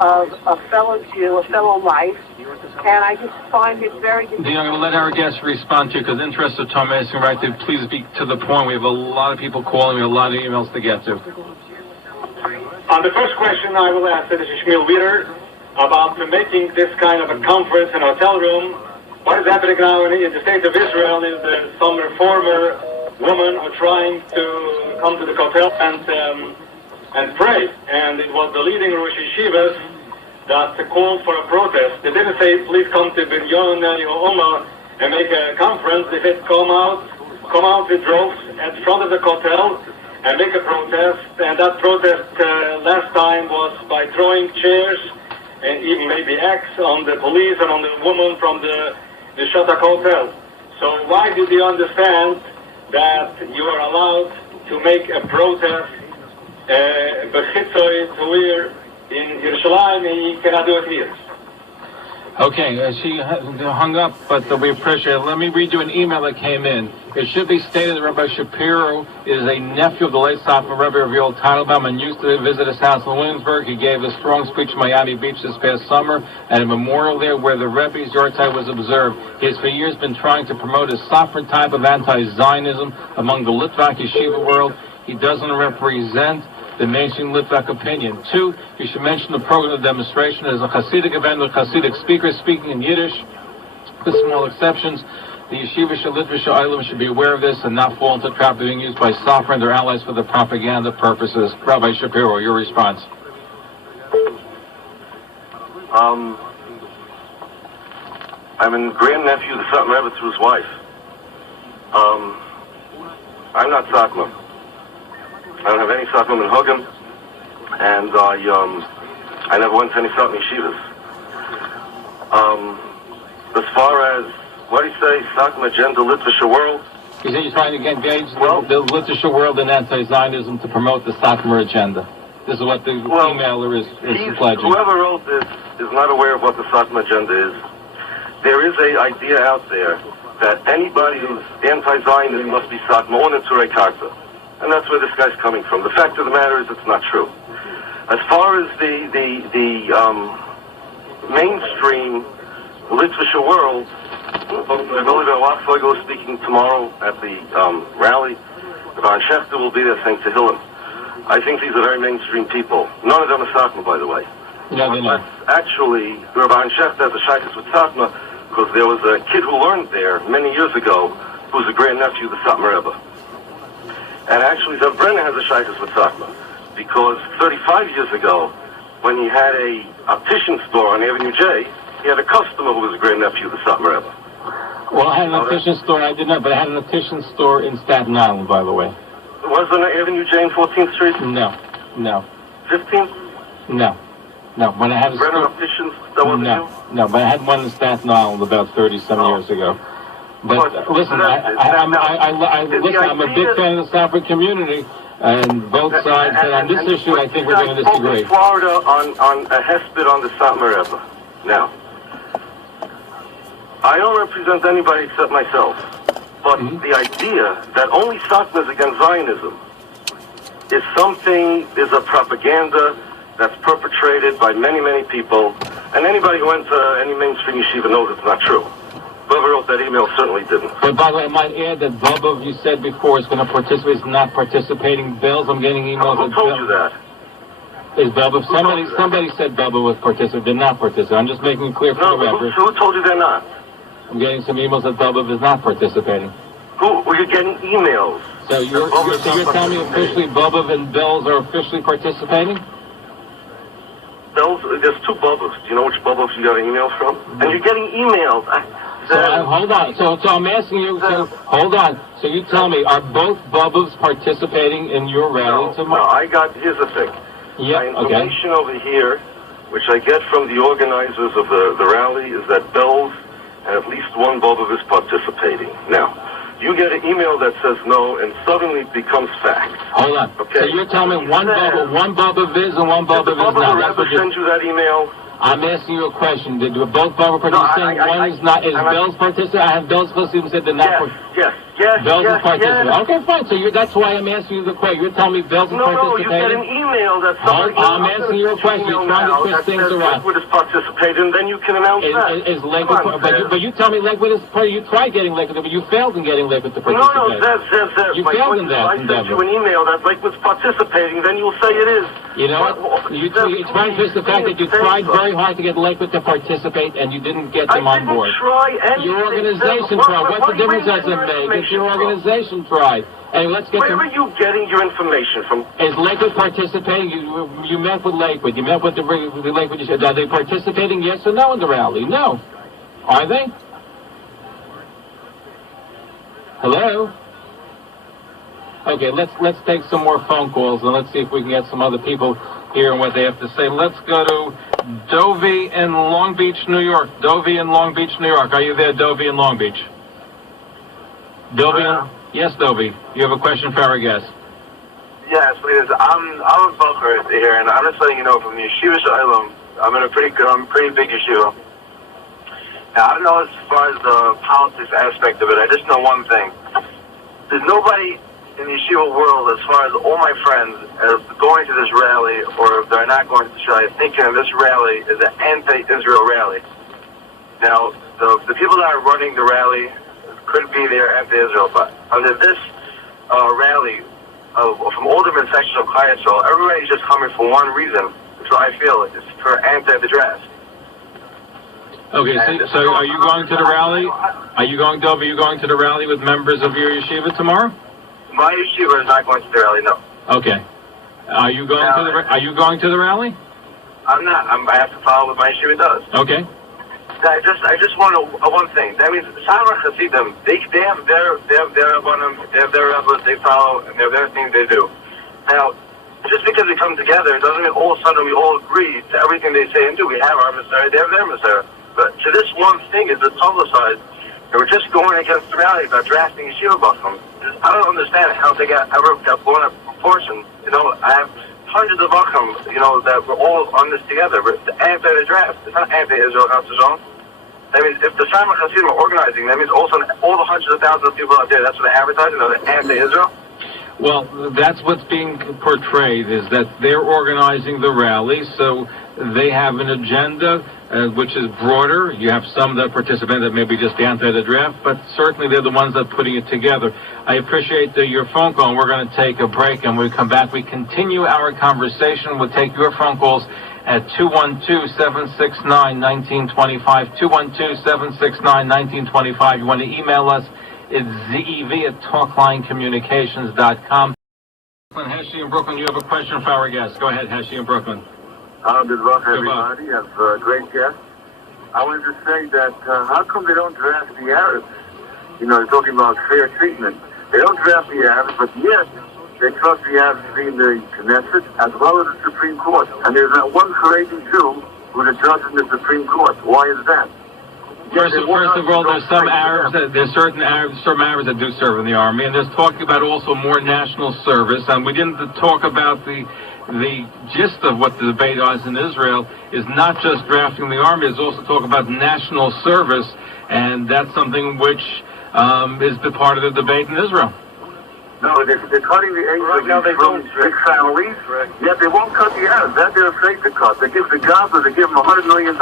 of a fellow Jew, a fellow life, and I just find it very... I'm going to let our guests respond to you because interest of Tom asking right to please be to the point. We have a lot of people calling, we have a lot of emails to get to. On the first question I will ask, this is Shmuel Wieder, about making this kind of a conference in a hotel room. What is happening now in the state of Israel is that some reformer women are trying to come to the hotel and pray. And it was the leading Rosh Yeshivas that called for a protest. They didn't say, please come to Binyan Yehoshua and make a conference. They said, come out with droves at front of the hotel and make a protest. And that protest last time was by throwing chairs and even maybe axe on the police and on the woman from the Shatak Hotel. So why did you understand that you are allowed to make a protest in Yerushalayim and you cannot do it here? Okay, she hung up, but we appreciate it. Let me read you an email that came in. It should be stated that Rabbi Shapiro is a nephew of the late Safra Rebbe of Yoel Teitelbaum and used to visit his house in Williamsburg. He gave a strong speech in Miami Beach this past summer at a memorial there where the Rebbe's yahrzeit was observed. He has for years been trying to promote a Safran type of anti-Zionism among the Litvak yeshiva world. He doesn't represent the mainstream Litvak opinion. 2, you should mention the program of demonstration as a Hasidic event with Hasidic speakers speaking in Yiddish, with small exceptions. The Yeshiva Litvish Olim should be aware of this and not fall into the trap of being used by Safra and their allies for the propaganda purposes. Rabbi Shapiro, your response. I'm a grandnephew of the Satmar Rebbe through his wife. I'm not Satmar. I don't have any Satmar in Hugim, and I never went to any Satmar yeshivas. As far as, what do you say, Satmar agenda, literature world? You say you're trying to engage the literature world in anti-Zionism to promote the Satmar agenda. This is what the emailer is pledging. Whoever wrote this is not aware of what the Satmar agenda is. There is an idea out there that anybody who's anti-Zionism must be Satmar on a Turei Karta. And that's where this guy's coming from. The fact of the matter is it's not true. As far as the mainstream literature world, I believe Watzlager is speaking tomorrow at the rally. Rabbi Schechter will be there saying Tehillim. I think these are very mainstream people. None of them are Satmar, by the way. No, they're not. Actually, Rabbi Schechter has a shaykhus with Satmar because there was a kid who learned there many years ago who was a grandnephew of the Satmar Rebbe. And actually, the brenner has a shaykhus with Satmar because 35 years ago, when he had a optician store on Avenue J, he had a customer who was a grandnephew of the Satmar Rebbe. Well, I had an optician store. I did not, but I had an optician store in Staten Island, by the way. Was there an Avenue J in 14th Street? No. 15th? No. When I had a Brenner store... opticians? That wasn't you? No, but I had one in Staten Island about 30-some years ago. But listen, I'm a big fan of the Safra community, and both sides. And on this issue, I think we're going to disagree. In Florida on a hesped on the Satmar Rebbe. Now, I don't represent anybody except myself. But the idea that only Satmar is against Zionism is a propaganda that's perpetrated by many, many people. And anybody who went to any mainstream yeshiva knows it's not true. Whoever wrote that email certainly didn't. But by the way, I might add that Bubba, you said before, is going to participate, is not participating. Bells, I'm getting emails. Who told you that? Is Bubba? Somebody said Bubba was participating. They're not participating. I'm just making it clear for the record. Who told you they're not? I'm getting some emails that Bubba is not participating. Who? Well, you're getting emails. So you're telling me officially Bubba and Bells are officially participating? Bells, there's two Bubbas. Do you know which Bubbas you got an email from? And you're getting emails. Hold on. So I'm asking you. Hold on. So you tell me, are both Bubbas participating in your rally tomorrow? No, here's the thing. Yeah. My information over here, which I get from the organizers of the rally, is that Bells and at least one Bubba is participating. Now, you get an email that says no, and suddenly it becomes fact. Hold on. Okay. So you're telling me one Bubba is and one Bubba is not. Did the Bubba ever send you that email? I'm asking you a question. Did both Bubba participate? One is not. Is Bells participating? I have Bells participating. Said they're not. Yes. Bells is participating. Okay, fine. So that's why I'm asking you the question. You're telling me Bells is participating? No, you get an email that somebody... I'm asking you a question. You're trying to twist things around. Lakewood is participating, then you can announce that. Is Lakewood... But you tell me Lakewood is... You tried getting Lakewood, but you failed in getting Lakewood to participate. No, you failed in that endeavor. If I send you an email that Lakewood's participating, then you'll say it is. You know what? You're trying to twist the fact that you tried very hard to get Lakewood to participate, and you didn't get them on board. Your organization tried. What's the difference does it make? It's your organization tried. Hey, let's get Where are you getting your information from? Is Lakewood participating? You met with Lakewood. You met with the Lakewood. You said, are they participating? Yes or no in the rally? No. Are they? Hello? Okay, let's take some more phone calls and let's see if we can get some other people here and what they have to say. Let's go to Dovey in Long Beach, New York. Dovey in Long Beach, New York. Are you there, Dovey in Long Beach? Dovey? Yes, Dovey. You have a question for our guest. Yes, please. I'm a Bocher here, and I'm just letting you know from the Yeshiva Shalom, I'm in a pretty big yeshiva. Now, I don't know as far as the politics aspect of it. I just know one thing. There's nobody in the yeshiva world, as far as all my friends, are going to this rally, or if they're not going to this rally, thinking this rally is an anti-Israel rally. Now, the people that are running the rally could be there anti-Israel, but under this rally from all different sections of Klal Yisrael, everybody's just coming for one reason. So I feel it's for anti the draft. Okay, so are you going to the rally? Are you going to the rally with members of your yeshiva tomorrow? My yeshiva is not going to the rally, no. Okay. Are you going to the rally? I'm not. I have to follow what my yeshiva does. Okay. I just want one thing. That means Samar Hasidim, they have their rabbanim, they have their rabbis they follow, and they have their thing they do. Now, just because we come together, it doesn't mean all of a sudden we all agree to everything they say and do. We have our Messiah, they have their Messiah. But to this one thing is publicized, and we're just going against the reality about drafting yeshiva bachram. I don't understand how they ever got blown up proportion. You know, I have hundreds of bachram, you know, that we're all on this together. We're anti the draft. It's not anti-Israel, not Israel. That means if the Samar Hasidim are organizing, that means also all the hundreds of thousands of people out there, that's what they're advertising, they're anti-Israel. Well, that's what's being portrayed, is that they're organizing the rally, so they have an agenda which is broader. You have some that participate that may be just anti the draft, but certainly they're the ones that are putting it together. I appreciate your phone call, and we're going to take a break, and when we come back, we continue our conversation. We'll take your phone calls at 212-769-1925, 212-769-1925. You want to email us, it's zev@talklinecommunications.com. Heshi in Brooklyn, you have a question for our guest. Go ahead, Heshi in Brooklyn. Good luck, everybody. You have a great guest. I wanted to say that how come they don't draft the Arabs? You know, they're talking about fair treatment. They don't draft the Arabs, but yet they trust the Arabs to be in the Knesset as well as the Supreme Court. And there's that one Haredi Jew who's a judge in the Supreme Court. Why is that? First of all, there's some Arabs, there's certain Arabs that do serve in the army, and there's talking about also more national service. And we didn't talk about the gist of what the debate is in Israel is not just drafting the army, it's also talk about national service, and that's something which is the part of the debate in Israel. No, they're cutting the age from big families, yet they won't cut the Arabs. That they're afraid to cut. They give the Gaza, they give them $100 million,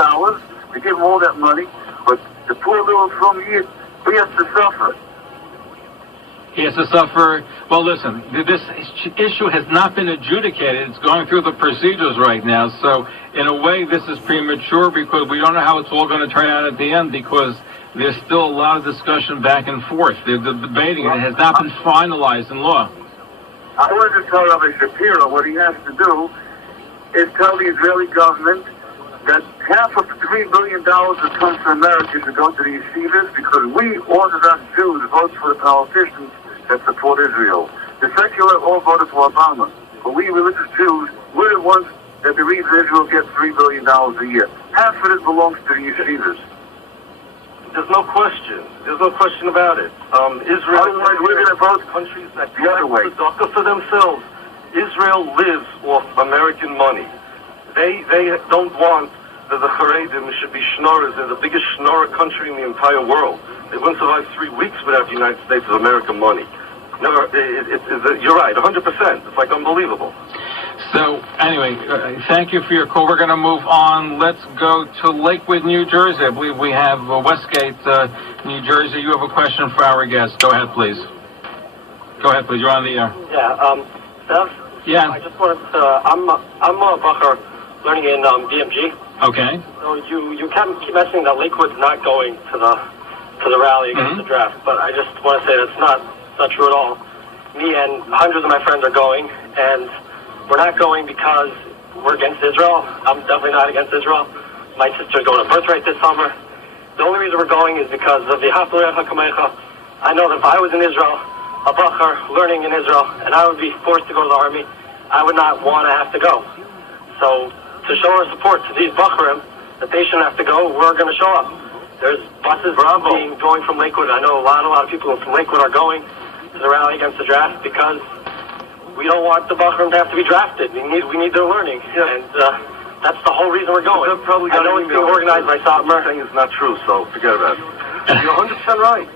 they give them all that money, but the poor little from Yid, he has to suffer. He has to suffer. Well, listen, this issue has not been adjudicated. It's going through the procedures right now. So, in a way, this is premature because we don't know how it's all going to turn out at the end because there's still a lot of discussion back and forth. They're debating it. It has not been finalized in law. I wanted to tell Rabbi Shapiro what he has to do is tell the Israeli government that half of $3 billion that comes from America should go to the yeshivas because we Orthodox Jews vote for the politicians that support Israel. The secular all voted for Obama. But we religious Jews, we're the ones that the reason Israel gets $3 billion a year. Half of it belongs to the yeshivas. There's no question. There's no question about it. Israel, otherwise, we're going to vote countries that the other way. Doctor for themselves. Israel lives off American money. They don't want that the Haredim should be schnorrers. They're the biggest schnorrer country in the entire world. They wouldn't survive 3 weeks without the United States of American money. Never. You're right, 100%. It's like unbelievable. So, anyway, thank you for your call. We're going to move on. Let's go to Lakewood, New Jersey. I believe we have Westgate, New Jersey. You have a question for our guest. Go ahead, please. Go ahead, please. You're on the air. Yeah, Steph? Yeah. I just wanted to, I'm a bacher learning in BMG. Okay. So you keep mentioning that Lakewood's not going to the rally against the draft, but I just want to say that's not true at all. Me and hundreds of my friends are going, and we're not going because we're against Israel. I'm definitely not against Israel. My sister's going to birthright this summer. The only reason we're going is because of the Haftareh HaKamecha. I know that if I was in Israel, a bacher learning in Israel, and I would be forced to go to the army, I would not want to have to go. So to show our support to these bacherim, that they shouldn't have to go, we're going to show up. There's buses going from Lakewood. I know a lot of people from Lakewood are going to the rally against the draft because we don't want the bacherim to have to be drafted. We need their learning, and that's the whole reason we're going. I know it's being organized by Satmar. Saying it's not true, so forget about it. You're 100% right.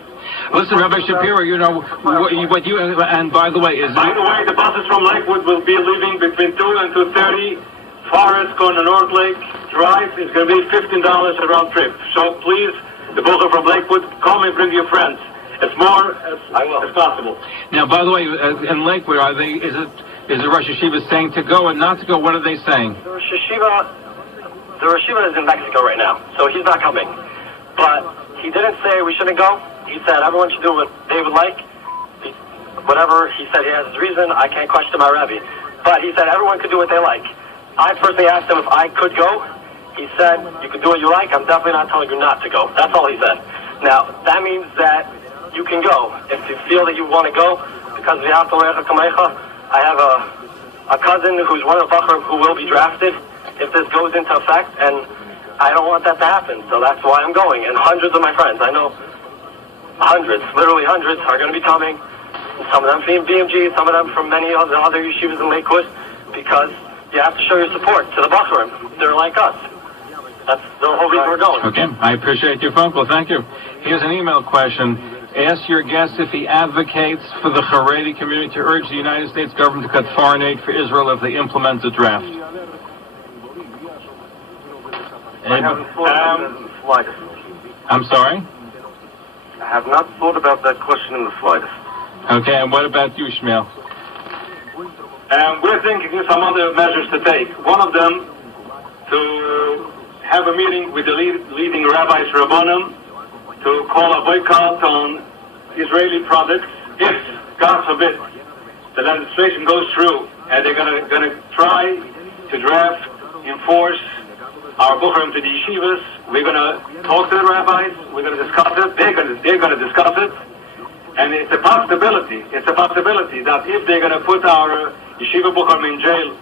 Listen, Rabbi Shapiro, you know what you and by the way, the buses from Lakewood will be leaving between 2 and 2:30. Forest going to North Lake Drive is going to be $15 a round trip. So please, the bacher from Lakewood, come and bring your friends. As more as possible. Now, by the way, in Lakewood, is the Rosh Hashiva saying to go and not to go? What are they saying? The Rosh Hashiva is in Mexico right now, so he's not coming. But he didn't say we shouldn't go. He said everyone should do what they would like. Whatever he said, he has his reason. I can't question my Rebbe. But he said everyone could do what they like. I personally asked him if I could go. He said, you can do what you like. I'm definitely not telling you not to go. That's all he said. Now, that means that you can go. If you feel that you want to go, because I have a cousin who's one of the Bachar who will be drafted if this goes into effect, and I don't want that to happen. So that's why I'm going. And hundreds of my friends, I know hundreds, literally hundreds, are going to be coming. Some of them from BMG, some of them from many of the other yeshivas in Lakewood, because you have to show your support to the Bacharim. They're like us. That's the whole reason we're going. Okay, I appreciate your phone call. Thank you. Here's an email question. Ask your guest if he advocates for the Haredi community to urge the United States government to cut foreign aid for Israel if they implement the draft. I haven't thought about that in the slightest. I'm sorry? I have not thought about that question in the slightest. Okay, and what about you, Shmuel? We're thinking of some other measures to take. One of them, to have a meeting with the leading rabbis, Rabbanim, to call a boycott on Israeli products if, God forbid, the legislation goes through and they're going to try to draft, enforce our Bukharim to the yeshivas. We're going to talk to the rabbis. We're going to discuss it. They're going to discuss it. And it's a possibility that if they're going to put our yeshiva Bukharim in jail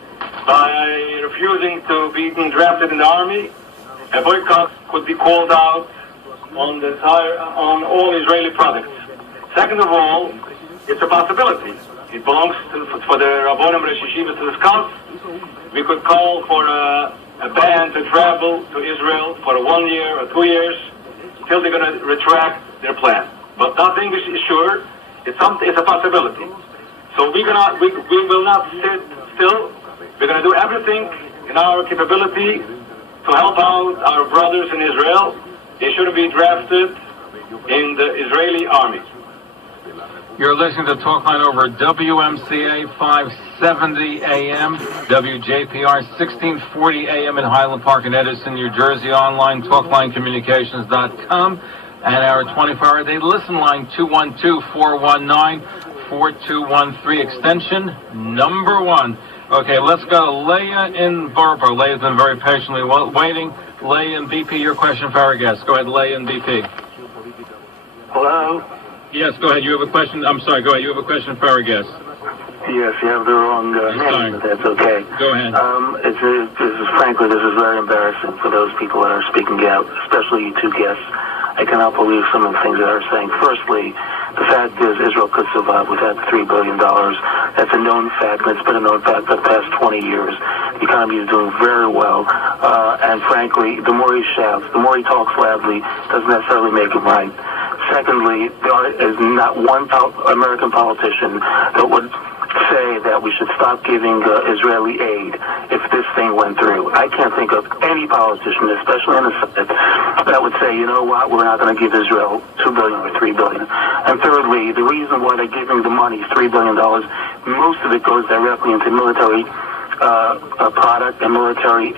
by refusing to be drafted in the army, a boycott could be called out on all Israeli products. Second of all, it's a possibility. It belongs for the Rabbonim Rosh Yeshiva to discuss. We could call for a ban to travel to Israel for 1 year or 2 years till they're going to retract their plan. But nothing is sure. It's a possibility. So we will not sit still. We're going to do everything in our capability to help out our brothers in Israel. They shouldn't be drafted in the Israeli army. You're listening to Talkline over WMCA 570 AM, WJPR 1640 AM in Highland Park and Edison, New Jersey. Online, talklinecommunications.com. And our 24-hour day listen line, 212-419-4213, extension number 1. Okay, let's go to Leah in Borough Park. Leah's been very patiently waiting. Leah in BP, your question for our guest. Go ahead, Leah in BP. Hello? Yes, go ahead. You have a question? I'm sorry, go ahead. You have a question for our guest. Yes, you have the wrong name, but that's okay. Go ahead. Frankly, this is very embarrassing for those people that are speaking out, especially you two guests. I cannot believe some of the things that are saying. Firstly, the fact is Israel could survive without $3 billion. That's a known fact, and it's been a known fact for the past 20 years. The economy is doing very well, and frankly, the more he shouts, the more he talks loudly, doesn't necessarily make him right. Secondly, there is not one American politician that would say that we should stop giving Israeli aid if this thing went through. I can't think of any politician, especially in the Senate, that would say, you know what, we're not going to give Israel $2 billion or $3 billion. And thirdly, the reason why they're giving the money, $3 billion, most of it goes directly into military product and military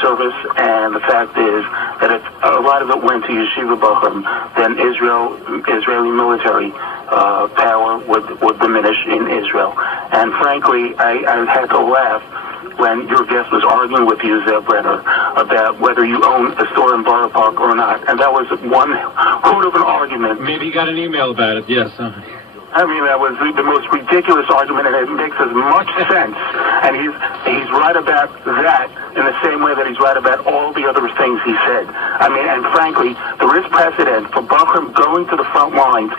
service, and the fact is that if a lot of it went to Yeshiva Bachram, then Israeli military power would diminish in Israel. And frankly, I had to laugh when your guest was arguing with you, Zeb Brenner, about whether you own a store in Borough Park or not. And that was one hoot of an argument. Maybe you got an email about it, yes. I mean, that was the most ridiculous argument, and it makes as much sense. And he's right about that in the same way that he's right about all the other things he said. I mean, and frankly, there is precedent for Bachram going to the front lines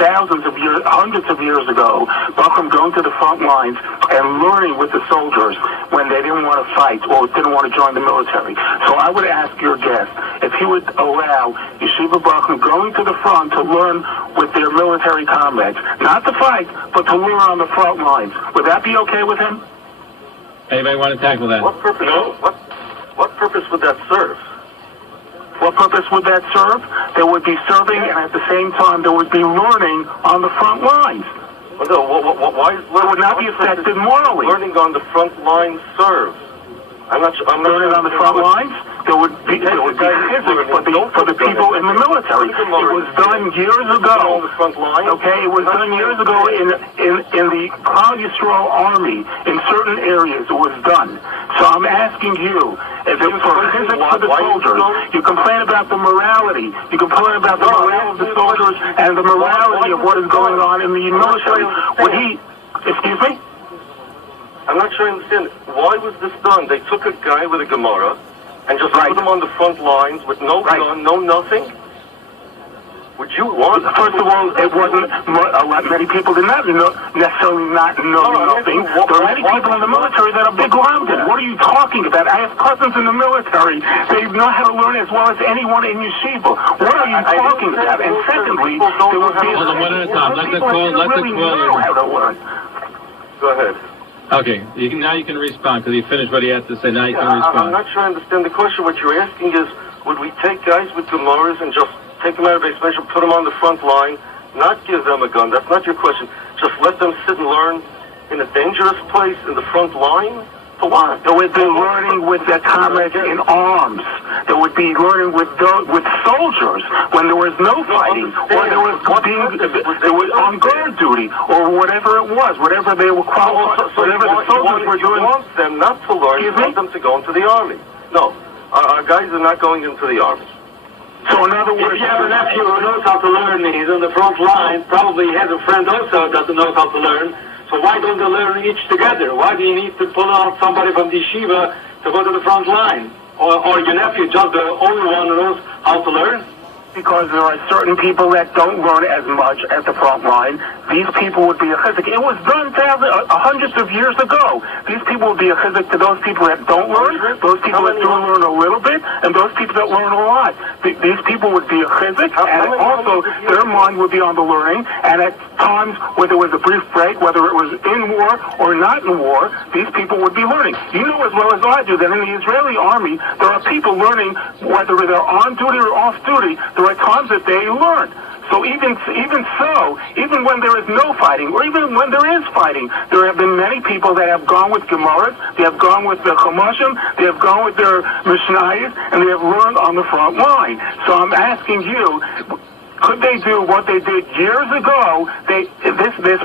thousands of years, hundreds of years ago, Bachram going to the front lines and learning with the soldiers when they didn't want to fight or didn't want to join the military. So I would ask your guest if he would allow Yeshiva Bachram going to the front to learn with their military comrades. Not to fight, but to learn on the front lines. Would that be okay with him? Anybody want to tackle that? What purpose? No. What purpose would that serve? What purpose would that serve? There would be serving, and at the same time, there would be learning on the front lines. Well, no, why is It would not be affected morally. learning on the front line serve? I'm not learning on the front lines. There would be physics for the people in the military. It was done years ago. Okay, it was done years ago in the Klal Yisrael army in certain areas. It was done. So I'm asking you, if it was for physics for the soldiers, you complain about the morality. You complain about the morale of the soldiers and the morality of what is going on in the military. Would he? Excuse me? I'm not sure I understand. Why was this done? They took a guy with a Gemara and just put him on the front lines with no gun, no nothing? Would you want... First of all, it wasn't... Many people did not necessarily not know nothing. There are many people in the military that are big grounded. What are you talking about? I have cousins in the military. They know how to learn as well as anyone in yeshiva. What are you talking about? And secondly, there would be... One at a time. Let the caller... Go ahead. Okay, now you can respond, because he finished what he had to say. Now you can respond. I'm not sure I understand the question. What you're asking is, would we take guys with Gemaras and just take them out of base measure, put them on the front line, not give them a gun? That's not your question. Just let them sit and learn in a dangerous place in the front line? For what? They would be learning with their comrades in arms. They would be learning with soldiers when there was no fighting, or there was on guard duty, or whatever it was, whatever they were qualified, whatever the soldiers were doing. You want them not to learn, you want them to go into the army. No, our guys are not going into the army. So in other words, if you have a nephew who knows how to learn, he's on the front line, probably he has a friend also that knows how to learn. So why don't they learn each together? Why do you need to pull out somebody from the yeshiva to go to the front line? Or your nephew just the only one who knows how to learn? Because there are certain people that don't learn as much at the front line. These people would be a chizik. It was done hundreds of years ago. These people would be a chizik to those people that don't learn, those people that do learn a little bit, and those people that learn a lot. These people would be a chizik, and also their mind would be on the learning, and at times where there was a brief break, whether it was in war or not in war, these people would be learning. You know as well as I do that in the Israeli army, there are people learning whether they're on duty or off duty. There are times that they learn. So even when there is no fighting, or even when there is fighting, there have been many people that have gone with Gemaras, they have gone with the Chumashim, they have gone with their Mishnayos, and they have learned on the front line. So I'm asking you, could they do what they did years ago? There's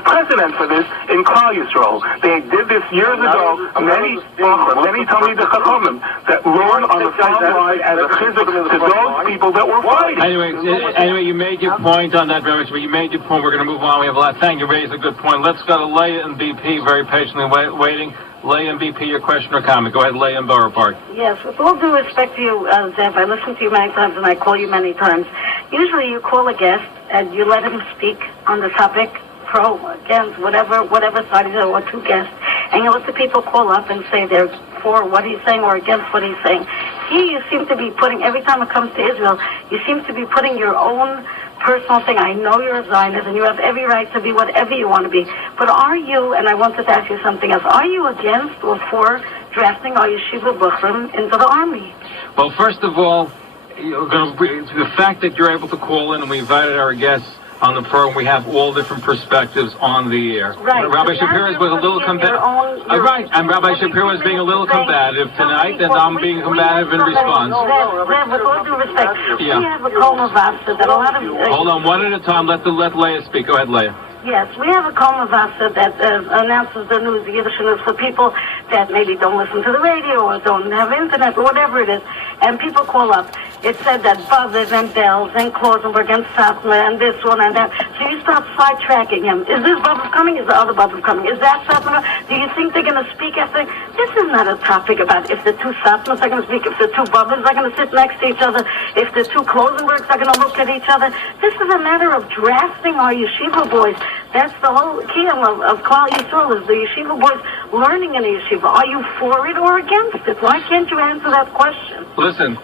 precedent for this in Klal Yisrael. They did this years ago. Many Talmidei Chachamim that learned on the front line as a chizik to those people that were fighting. Anyway, you made your point on that, very much, but you made your point. We're going to move on. We have a lot. Thank you. Raised a good point. Let's go to Leah and BP, very patiently waiting. Leah and BP, your question or comment. Go ahead, Leah and Borough Park. Yes, with all due respect to you, Zev, I listen to you many times and I call you many times. Usually you call a guest and you let him speak on the topic, pro, against, whatever side he's on, or two guests, and you let the people call up and say they're for what he's saying or against what he's saying. Here you seem to be putting, every time it comes to Israel, you seem to be putting your own personal thing. I know you're a Zionist and you have every right to be whatever you want to be. But are you, and I wanted to ask you something else, are you against or for drafting our yeshiva buchrim into the army? Well, first of all, the fact that you're able to call in and we invited our guests on the program, we have all different perspectives on the air. Right. Rabbi Shapiro was a little combative. Right, and Rabbi Shapiro was being a little combative tonight, and I'm being combative in response. With all due respect, we have a Kol Mavasa that a lot of... Hold on, one at a time. Let Leah speak. Go ahead, Leah. Yes, we have a Kol Mavasa that announces the news, the Yiddish news, for people that maybe don't listen to the radio or don't have internet or whatever it is, and people call up. It said that buzzers and bells and Klausenberg and Satmar and this one and that. So you start sidetracking him. Is this buzzer coming? Is the other buzzer coming? Is that Satmar? Do you think they're going to speak after? This is not a topic about if the two Satmars are going to speak, if the two buzzers are going to sit next to each other, if the two Klausenbergs are going to look at each other. This is a matter of drafting our yeshiva boys. That's the whole key of Klal Yisrael, is the yeshiva boys learning in a yeshiva. Are you for it or against it? Why can't you answer that question? Listen,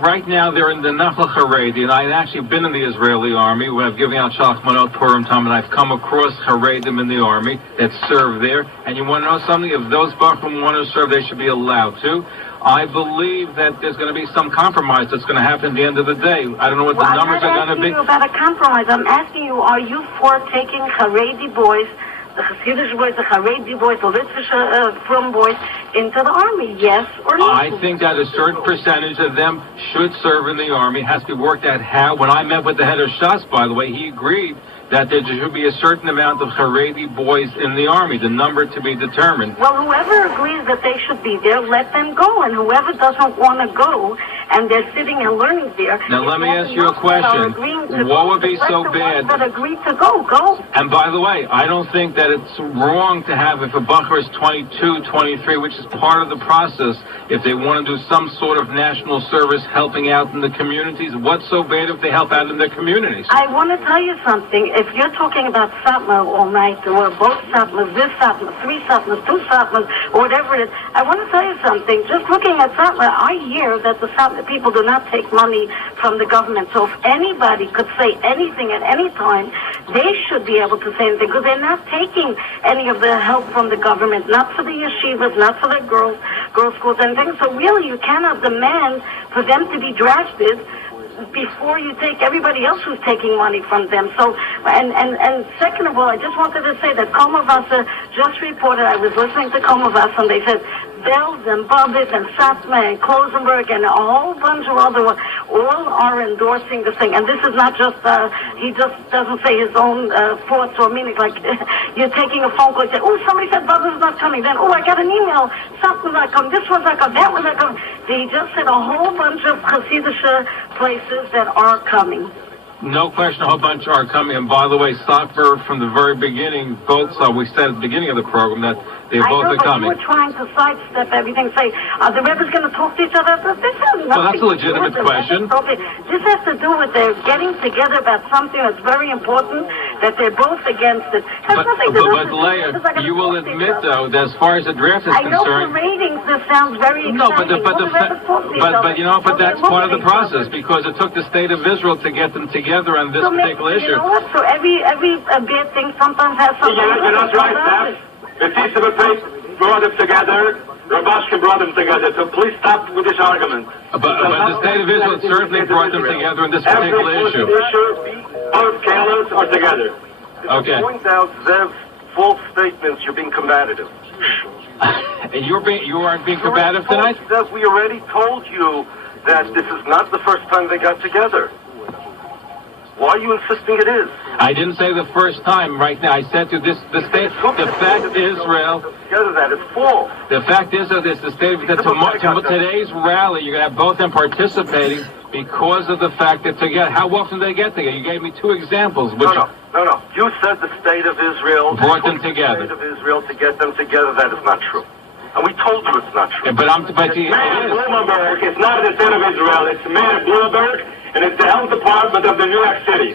right now they're in the Nafal Haredi, and I've actually been in the Israeli army where I've given out Shachmanot Purim time, and I've come across Haredim in the army that serve there. And you want to know something? If those Bachrim want to serve, they should be allowed to. I believe that there's going to be some compromise that's going to happen at the end of the day. I don't know what the numbers are going to be. I'm not asking you about a compromise. I'm asking you, are you for taking Haredi boys the Hasidic boys, the Haredi boys, the Litvish from boys into the army? Yes or no? I think that a certain percentage of them should serve in the Army. It has to be worked out how. When I met with the head of Shas, by the way, he agreed that there should be a certain amount of Haredi boys in the Army, the number to be determined. Well, whoever agrees that they should be there, let them go. And whoever doesn't want to go, and they're sitting and learning there. Now, let me ask you a question. What would be so bad? That agree to go. And by the way, I don't think that it's wrong to have, if a bacher is 22, 23, which is part of the process, if they want to do some sort of national service helping out in the communities, what's so bad if they help out in their communities? I want to tell you something. If you're talking about Satmar all night, or both Satmars, this Satmar, 3 Satmars, 2 Satmars, or whatever it is, I want to tell you something. Just looking at Satmar, I hear that the Satmar people do not take money from the government. So if anybody could say anything at any time, they should be able to say anything, because they're not taking any of the help from the government, not for the yeshivas, not for the girls schools, anything. So really, you cannot demand for them to be drafted before you take everybody else who's taking money from them. So, and second of all, I just wanted to say that Komavasa just reported, I was listening to Komavasa, and they said Belz and Bobbitt and Satma and Klosenberg and a whole bunch of other ones all are endorsing this thing. And this is not just, he just doesn't say his own thoughts or meanings. Like, you're taking a phone call and say, oh, somebody said Bobbitt's not coming. Then, oh, I got an email, Satma's not coming, this one's not coming, that one's not coming. He just said a whole bunch of Hasidic places that are coming. No question, a whole bunch are coming. And by the way, Stockberg, from the very beginning, both, we said at the beginning of the program that they both are coming. You were trying to sidestep everything, say, are the Rebbe's going to talk to each other? This has nothing well, that's a legitimate question. This has to do with their getting together about something that's very important, that they're both against it. But Leah, you will admit, though, that as far as the draft is concerned... I know for ratings this sounds very exciting. No, but you know, but that's part of the process, because it took the state of Israel to get them together on this particular issue. You know what? So every bad thing sometimes has something to do with that's right, Sam. The Tisha brought them together, Rabashkin brought them together, so please stop with this argument. But the state of Israel certainly brought them together in this particular issue. Both scholars are together. Okay. Point out Zev's false statements, you're being combative. And you aren't being combative tonight? Zev, we already told you that this is not the first time they got together. Why are you insisting it is? I didn't say the first time right now. I said to this, the fact Israel... Together, that is false. The fact is that the state that today's rally, you're going to have both them participating because of the fact that together, how often do they get together? You gave me 2 examples. Which No. You said the state of Israel... Brought them together. The state of Israel to get them together, that is not true. And we told you it's not true. Yeah, but Mayor Bloomberg is not the state of Israel. It's Mayor Bloomberg, and it's the health department of the New York City.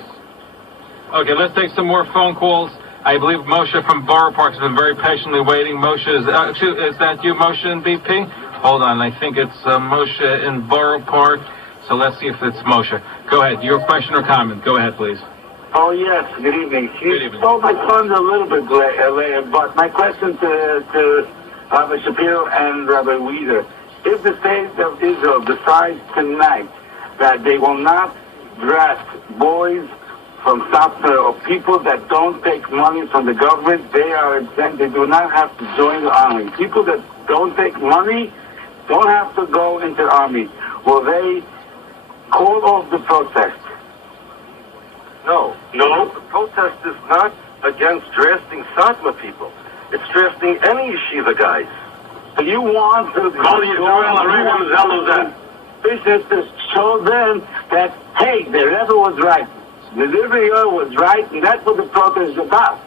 Okay, let's take some more phone calls. I believe Moshe from Borough Park has been very patiently waiting. Moshe, is that you, Moshe in BP? Hold on, I think it's Moshe in Borough Park. So let's see if it's Moshe. Go ahead, your question or comment. Go ahead, please. Oh, yes, good evening. Good evening. Well, my son's a little bit late, but my question to Rabbi Shapiro and Rabbi Weider, if the state of Israel decides tonight that they will not draft boys from Satmar or people that don't take money from the government, they are exempt. They do not have to join the army. People that don't take money don't have to go into the army. Will they call off the protest? No. The protest is not against drafting Satmar people. It's drafting any yeshiva guys. You want to business to show them that, hey, the Rebbe was right. The Rebbe was right, and that's what the protest is about.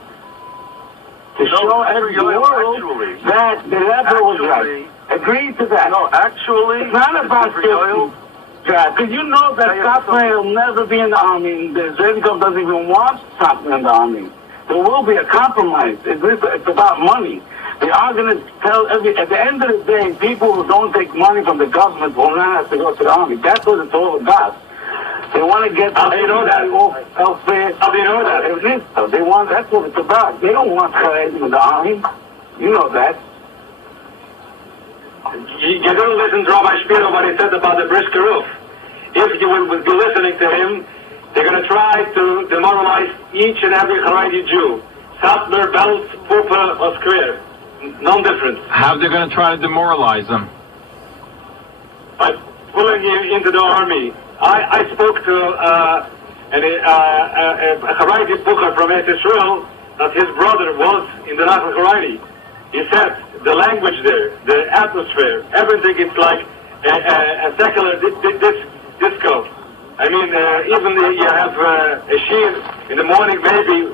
To show every world that the Rebbe was right. Agree to that. No, actually, it's not about because you know that Satmar will never be in the army. The Israeli government doesn't even want Satmar in the army. There will be a compromise. It's about money. They are going to tell at the end of the day, people who don't take money from the government will not have to go to the army. That's what it's all about. They want to get everybody off welfare. How do you know that? They want, that's what it's about. They don't want Charedim in the army. You know that. You don't listen to Rabbi Shapiro what he said about the brisker roof. If you will be listening to him, they're going to try to demoralize each and every Haredi Jew. Satmer, Belt, Pupa, or Square. No difference. How are they going to try to demoralize them? By pulling him into the army. I spoke to a Haredi Booker from Israel that his brother was in the Nachal Haredi. He said the language there, the atmosphere, everything, it's like a secular disco. I mean, even you have a shir in the morning, maybe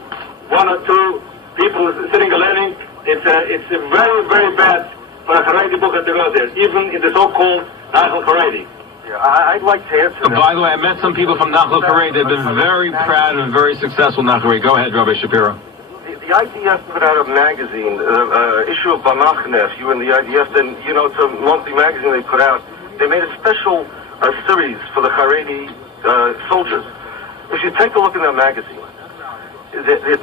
one or two people sitting and learning. It's very, very bad for a Haredi Booker to go there, even in the so-called Nachal Haredi. Yeah, I'd like to answer that. By the way, I met some people from Nachal Haredi. They've been very proud and very successful Nachal Haredi. Go ahead, Rabbi Shapiro. The IDF put out a magazine, issue of Bamachne, if you were in the IDF, then, you know, it's a monthly magazine they put out. They made a special series for the Haredi soldiers. If you take a look in that magazine, it's,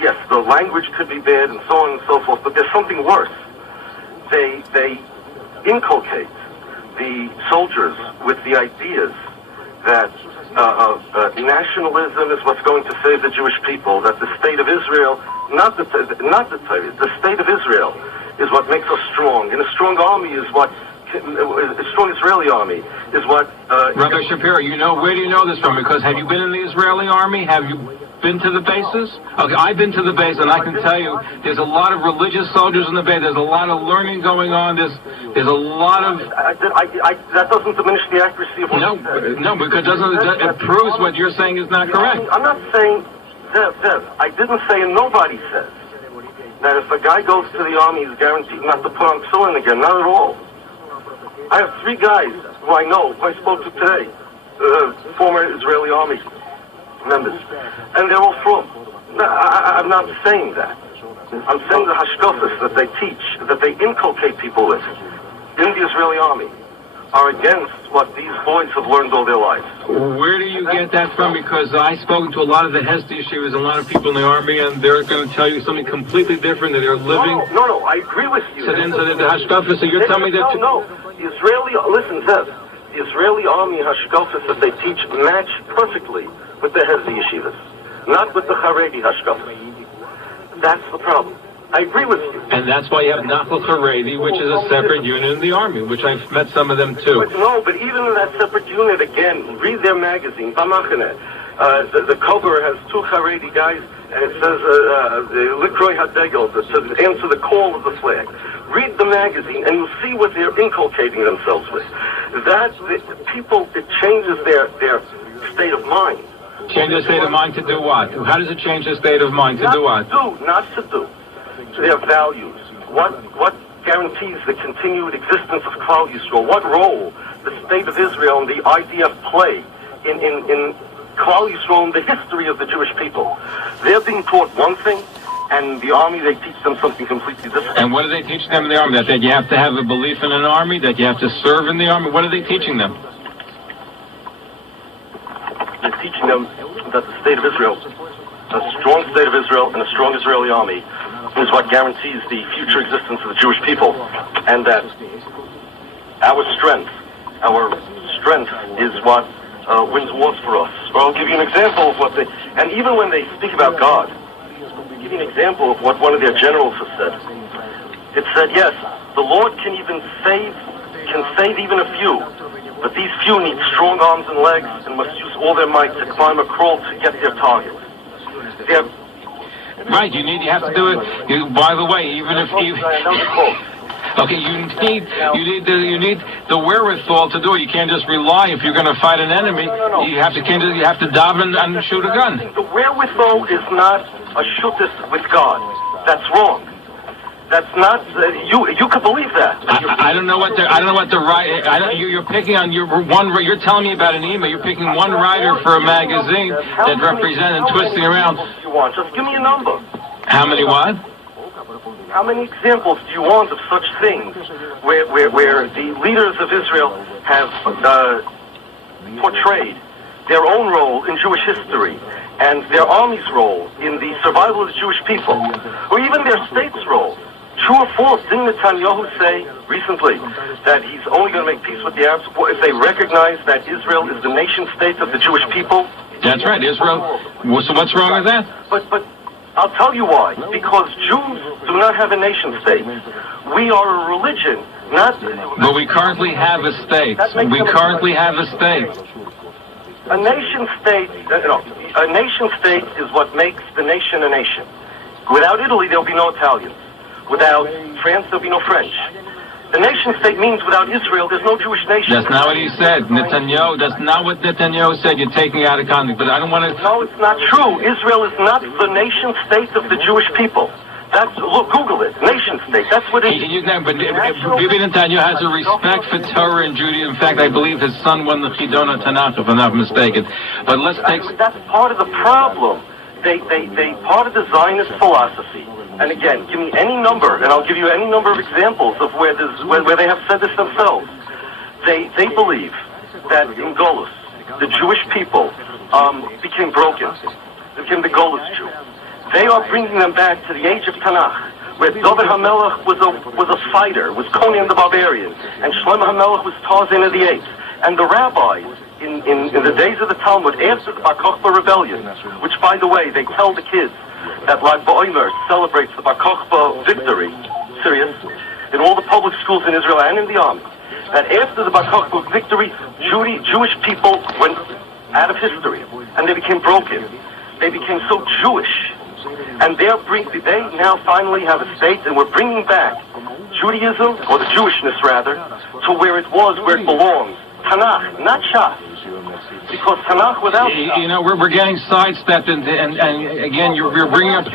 yes, the language could be bad and so on and so forth, but there's something worse. They inculcate the soldiers with the ideas that nationalism is what's going to save the Jewish people, that the state of Israel, not the state of Israel is what makes us strong, and a strong army is what, a strong Israeli army is what... Rabbi Shapiro, where do you know this from? Because have you been in the Israeli army? Have you been to the bases? Okay, I've been to the base, and I can tell you there's a lot of religious soldiers in the base. There's a lot of learning going on. There's a lot of... that doesn't diminish the accuracy of what you said. No, because it proves what you're saying is not correct. I'm not saying that. I didn't say, and nobody says, that if a guy goes to the army, he's guaranteed not to put on tefillin again. Not at all. I have 3 guys who I know, who I spoke to today, former Israeli army members, and they're all from. I'm not saying that. I'm saying the hashkafas that they teach, that they inculcate people with in the Israeli army, are against what these boys have learned all their lives. Where do you get that from? Because I've spoken to a lot of the Hesed yeshivas and a lot of people in the army, and they're going to tell you something completely different, that they're living... No, I agree with you. So then the hashkafas, so you're telling me that... No. Listen, Zev, the Israeli army hashkafas that they teach match perfectly with the Hesed yeshivas, not with the Haredi hashkafas. That's the problem. I agree with you. And that's why you have Nachal Haredi, which is a separate unit in the army, which I've met some of them too. But even in that separate unit, again, read their magazine, Bamachne. The cover has 2 Haredi guys, and it says, Likroi HaDegel, that says, answer the call of the flag. Read the magazine, and you'll see what they're inculcating themselves with. It changes their state of mind. Change the state of mind to do what? How does it change the state of mind to do what? Not to do. To their values. What guarantees the continued existence of Klal Yisrael? What role the state of Israel and the IDF play in Klal Yisrael and the history of the Jewish people? They're being taught one thing, and the army, they teach them something completely different. And what do they teach them in the army? That you have to have a belief in an army? That you have to serve in the army? What are they teaching them? They're teaching them that the state of Israel, a strong state of Israel and a strong Israeli army, is what guarantees the future existence of the Jewish people, and that our strength is what wins wars for us. Well, I'll give you an example of what and even when they speak about God, I'll give you an example of what one of their generals has said. It said, yes, the Lord can save even a few, but these few need strong arms and legs and must use all their might to climb or crawl to get their target. Right, you have to do it. By the way, even if you... Okay, you need the wherewithal to do it. You can't just rely. If you're going to fight an enemy, you have to daven and shoot a gun. The wherewithal is not a shootis with God. That's wrong. That's not you could believe that. I don't know what the right. You're picking on You're telling me about an email. You're picking one writer for a magazine that represents and twisting around. You want? Just give me a number. How many what? How many examples do you want of such things where the leaders of Israel have portrayed their own role in Jewish history and their army's role in the survival of the Jewish people, or even their state's role? True or false, didn't Netanyahu say recently that he's only going to make peace with the Arabs if they recognize that Israel is the nation state of the Jewish people? That's right, Israel. So what's wrong with that? But I'll tell you why. Because Jews do not have a nation state. We are a religion, not... But we currently have a state. We currently have a state. A nation state, a nation state is what makes the nation a nation. Without Italy, there'll be no Italians. Without France, there'll be no French. The nation state means without Israel, there's no Jewish nation. That's not what he said. Netanyahu, that's not what Netanyahu said. You're taking it out of context. But I don't want to... No, it's not true. Israel is not the nation state of the Jewish people. That's, look, Google it. Nation state. That's what it is. But Bibi Netanyahu has a respect for Torah and Judaism. In fact, I believe his son won the Chidon Tanakh, if I'm not mistaken. But let's take... That's part of the problem. They part of the Zionist philosophy. And again, give me any number, and I'll give you any number of examples of where they have said this themselves. They believe that in Golus, the Jewish people became broken. They became the Golus Jew. They are bringing them back to the age of Tanakh, where David HaMelech was a fighter, was Conan the Barbarian, and Shlomo HaMelech was Tarzan of the Apes. And the rabbis, in the days of the Talmud, after the Bar Kokhba rebellion, which, by the way, they tell the kids that Lag BaOmer celebrates the Bar Kokhba victory, serious, in all the public schools in Israel and in the army, that after the Bar Kokhba victory, Jewish people went out of history, and they became broken. They became so Jewish. And they now finally have a state, and we're bringing back Judaism, or the Jewishness rather, to where it was, where it belongs. Tanakh, not Shas. Because Tanakh without Shas. You know, we're getting sidestepped, and again, you're bringing up...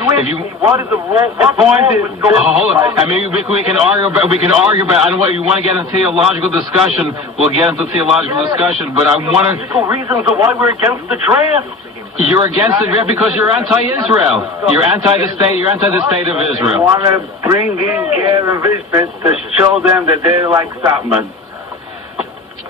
What is the role? What point is going on? Hold on. I mean, we can argue about... I don't want you want to get into theological discussion. We'll get into theological discussion, but I want to... reasons of why we're against the draft. You're against it because you're anti-Israel. You're anti the state. You're anti the state of Israel. I want to bring in Ger and Vishpit to show them that they're like Satmar.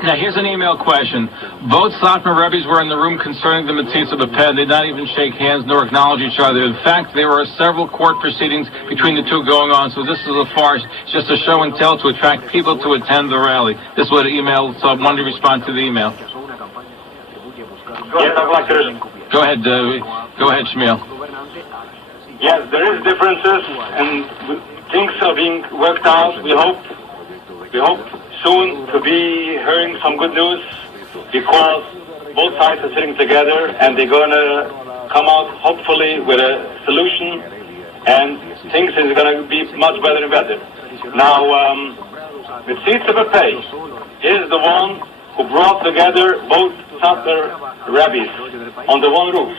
Now, here's an email question. Both Satmar Rebbe's were in the room concerning the Mitzvah B'Peh. They did not even shake hands nor acknowledge each other. In fact, there were several court proceedings between the two going on, so this is a farce, just a show and tell to attract people to attend the rally. This is what the email, so I wanted to respond to the email. Yes, I'd like to... Go ahead, Shmuel. Yes, there is differences, and things are being worked out. We hope soon to be hearing some good news, because both sides are sitting together and they're going to come out hopefully with a solution, and things is going to be much better and better. Now, Mitzvah B'Peh is the one who brought together both Satmar Rabbis on the one roof.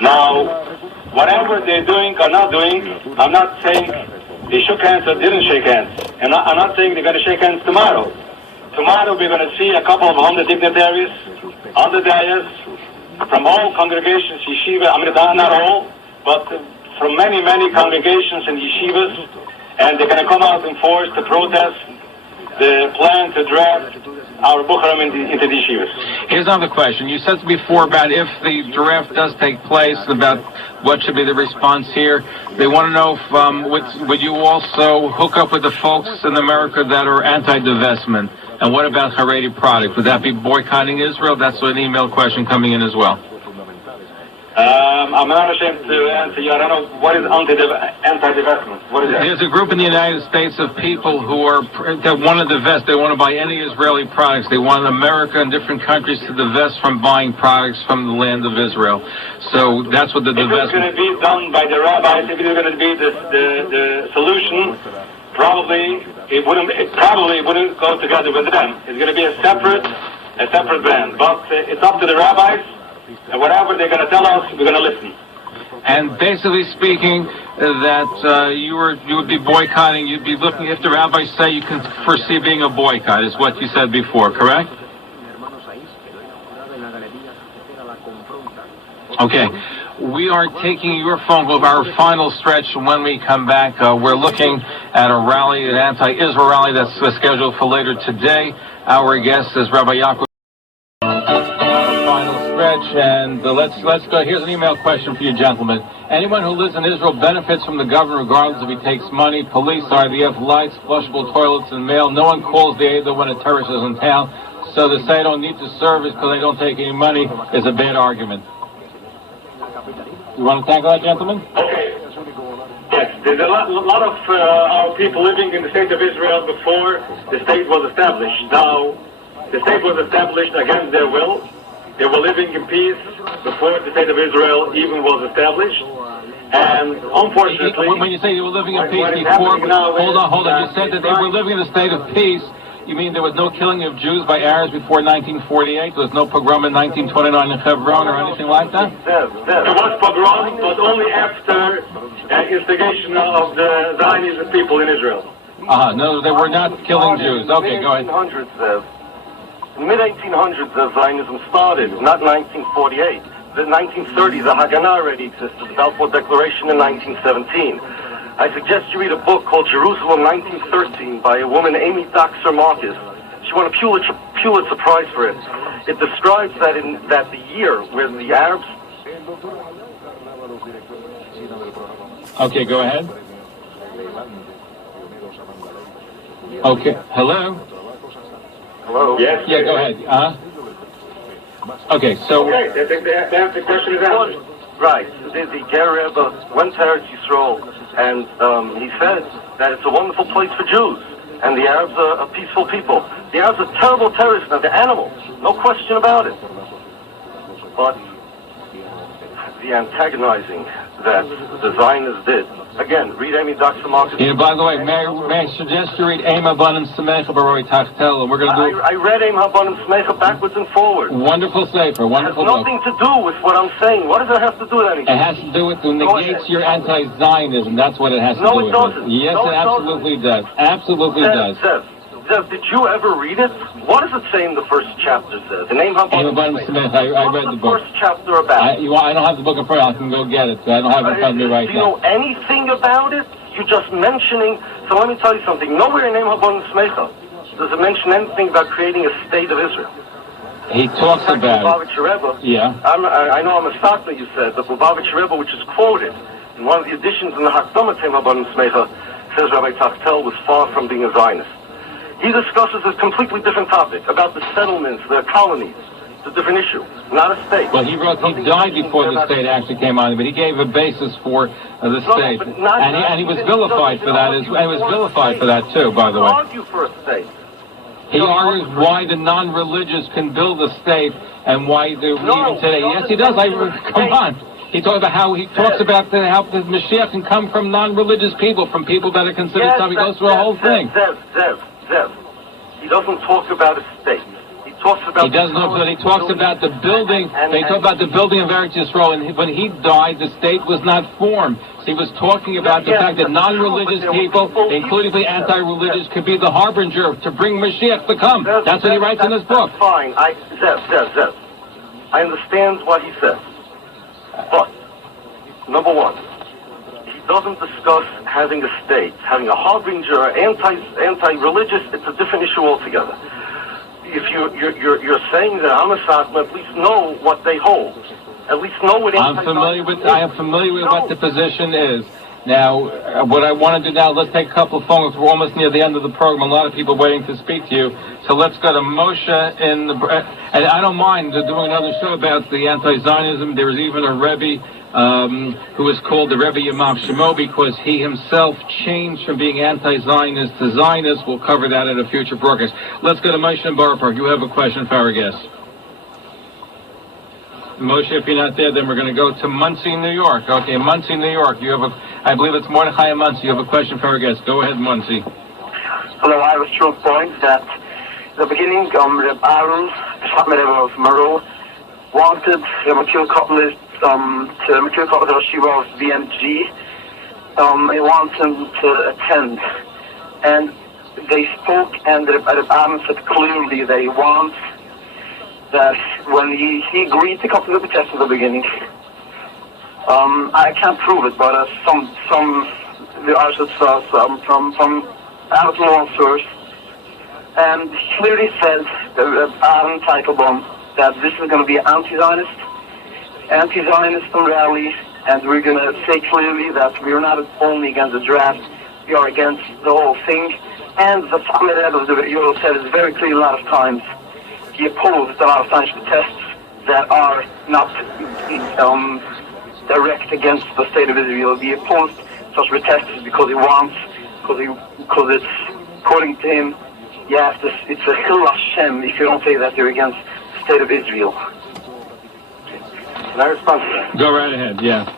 Now, whatever they're doing or not doing, I'm not saying they shook hands or didn't shake hands. And I'm not saying they're going to shake hands tomorrow. Tomorrow we're going to see a couple of 100 dignitaries on the dais from all congregations, yeshiva, I mean, not all, but from many, many congregations and yeshivas, and they're going to come out in force to protest the plan to draft our Bukharim into the yeshivas. Here's another question. You said before about if the draft does take place, about what should be the response here. They want to know if, would you also hook up with the folks in America that are anti-divestment? And what about Haredi product? Would that be boycotting Israel? That's an email question coming in as well. I'm not ashamed to answer you. I don't know what is anti-divestment. What is that? There's a group in the United States of people that want to divest. They want to buy any Israeli products. They want America and different countries to divest from buying products from the land of Israel. So that's what the divestment... If it's going to be done by the rabbis, if it's going to be the solution, probably it wouldn't go together with them. It's going to be a separate ban. But it's up to the rabbis. And whatever they're going to tell us, we're going to listen. And basically speaking, that you would be boycotting, you'd be looking, if the rabbis say you can foresee being a boycott, is what you said before, correct? Okay. We are taking your phone call, our final stretch. When we come back, we're looking at a rally, an anti-Israel rally that's scheduled for later today. Our guest is Rabbi Yaakov. And let's go. Here's an email question for you, gentlemen. Anyone who lives in Israel benefits from the government regardless if he takes money. Police, IDF, lights, flushable toilets, and mail. No one calls the aid when a terrorist is in town. So to say I don't need the service because they don't take any money is a bad argument. You want to tackle that, gentlemen? Okay. There's a lot of our people living in the state of Israel before the state was established. Now, the state was established against their will. They were living in peace before the state of Israel even was established. And unfortunately, when you say they were living in peace before, hold on. You said that they were living in a state of peace. You mean there was no killing of Jews by Arabs before 1948? There was no pogrom in 1929 in Hebron or anything like that? There was pogrom, but only after instigation of the Zionist people in Israel. No, they were not killing Jews. Okay, go ahead. In the mid-1800s, Zionism started, not 1948. The 1930s, the Haganah already existed, the Balfour Declaration in 1917. I suggest you read a book called Jerusalem 1913 by a woman, Amy Doxer Marcus. She won a Pulitzer Prize for it. It describes that the year where the Arabs... Okay, go ahead. Okay, hello? Hello? Yes? Yeah, go ahead. Okay, so... Okay, the question is answered. Right. The Ger Rebbe went to Eretz Yisrael, and he said that it's a wonderful place for Jews, and the Arabs are a peaceful people. The Arabs are terrible terrorists, now they're animals, no question about it. But the antagonizing that the Zionists did, again, read Amy Doxer Marcus. Yeah, by the way, may I suggest you read Eim Habanim Samecha Baroi Tachtel, and we're going to do... I read Eim Habanim Samecha backwards and forwards. Wonderful sefer, wonderful book. It has nothing to do with what I'm saying. What does that have to do with anything? It has to do with it negates your anti-Zionism. That's what it has to do with. No, it doesn't. Yes, it absolutely does. Absolutely does. Zev, did you ever read it? What does it say in the first chapter, Zev? The name Habanim Samecha. I read the book. What's the first chapter about? I don't have the book in front of me. I can go get it. So I don't have it in front of me right now. Do you know anything about it? You're just mentioning... So let me tell you something. Nowhere in Name Habanim Samecha does it mention anything about creating a state of Israel. He talks about Lubavitcher Rebbe, yeah. I know I'm a Satmar, you said, but Lubavitcher Rebbe, which is quoted in one of the editions in the Hakdama to Name Habanim Samecha, says Rabbi Tachtel was far from being a Zionist. He discusses a completely different topic about the settlements, the colonies. It's a different issue, not a state. Well, he died before the state actually came on, but he gave a basis for the state, and he was vilified for that. He was vilified for that too, by the way. Argue for a state. He argues why the non-religious can build a state and why even today. Yes, he does. Come on. He talks about how the Mashiach can come from non-religious people, from people that are considered something. He goes through a whole thing. Zev. He doesn't talk about a state. He talks about... He doesn't know, but he talks about the building. They talk about the building of Eretz Yisrael, and when he died, the state was not formed. So he was talking about the fact that non-religious people, including the anti-religious, could be the harbinger to bring Mashiach to come. That's what he writes in his book. Fine. Zev. I understand what he says. But, number one, he doesn't discuss having a state, having a harbinger, anti-religious. It's a different issue altogether. If you're saying that I'm a Satmar, at least know what they hold. At least know what I am familiar with what the position is. Now, what I want to do now, let's take a couple of phone calls. We're almost near the end of the program. A lot of people waiting to speak to you. So let's go to Moshe and I don't mind doing another show about the anti-Zionism. There's even a Rebbe who is called the Rebbe Yamav Shemo because he himself changed from being anti-Zionist to Zionist. We'll cover that in a future broadcast. Let's go to Moshe in Borough Park. You have a question for our guest. Moshe, if you're not there, then we're going to go to Muncie, New York. Okay, Muncie, New York. I believe it's Mordechai in Muncie. You have a question for our guest. Go ahead, Muncie. Hello, I was to a point that the beginning, Reb Aaron, Satmar of Merle, wanted the Matil Kotler to Shiva of BMG. He wants him to attend. And they spoke, and Reb Aaron said clearly that he wants that when he agreed to come to the protest at the beginning. I can't prove it, but from out-of-law source, and he clearly said, Aaron Teitelbaum, that this is going to be an anti-Zionist rally, and we're going to say clearly that we're not only against the draft, we are against the whole thing. And the Satmar Rebbe of the Euro said it very clearly a lot of times. He opposed a lot of Zionist protests that are not direct against the state of Israel. He opposed such protests is because it's, according to him, it's a Chil Hashem if you don't say that you're against the state of Israel. Can I respond to that? Go right ahead, yeah.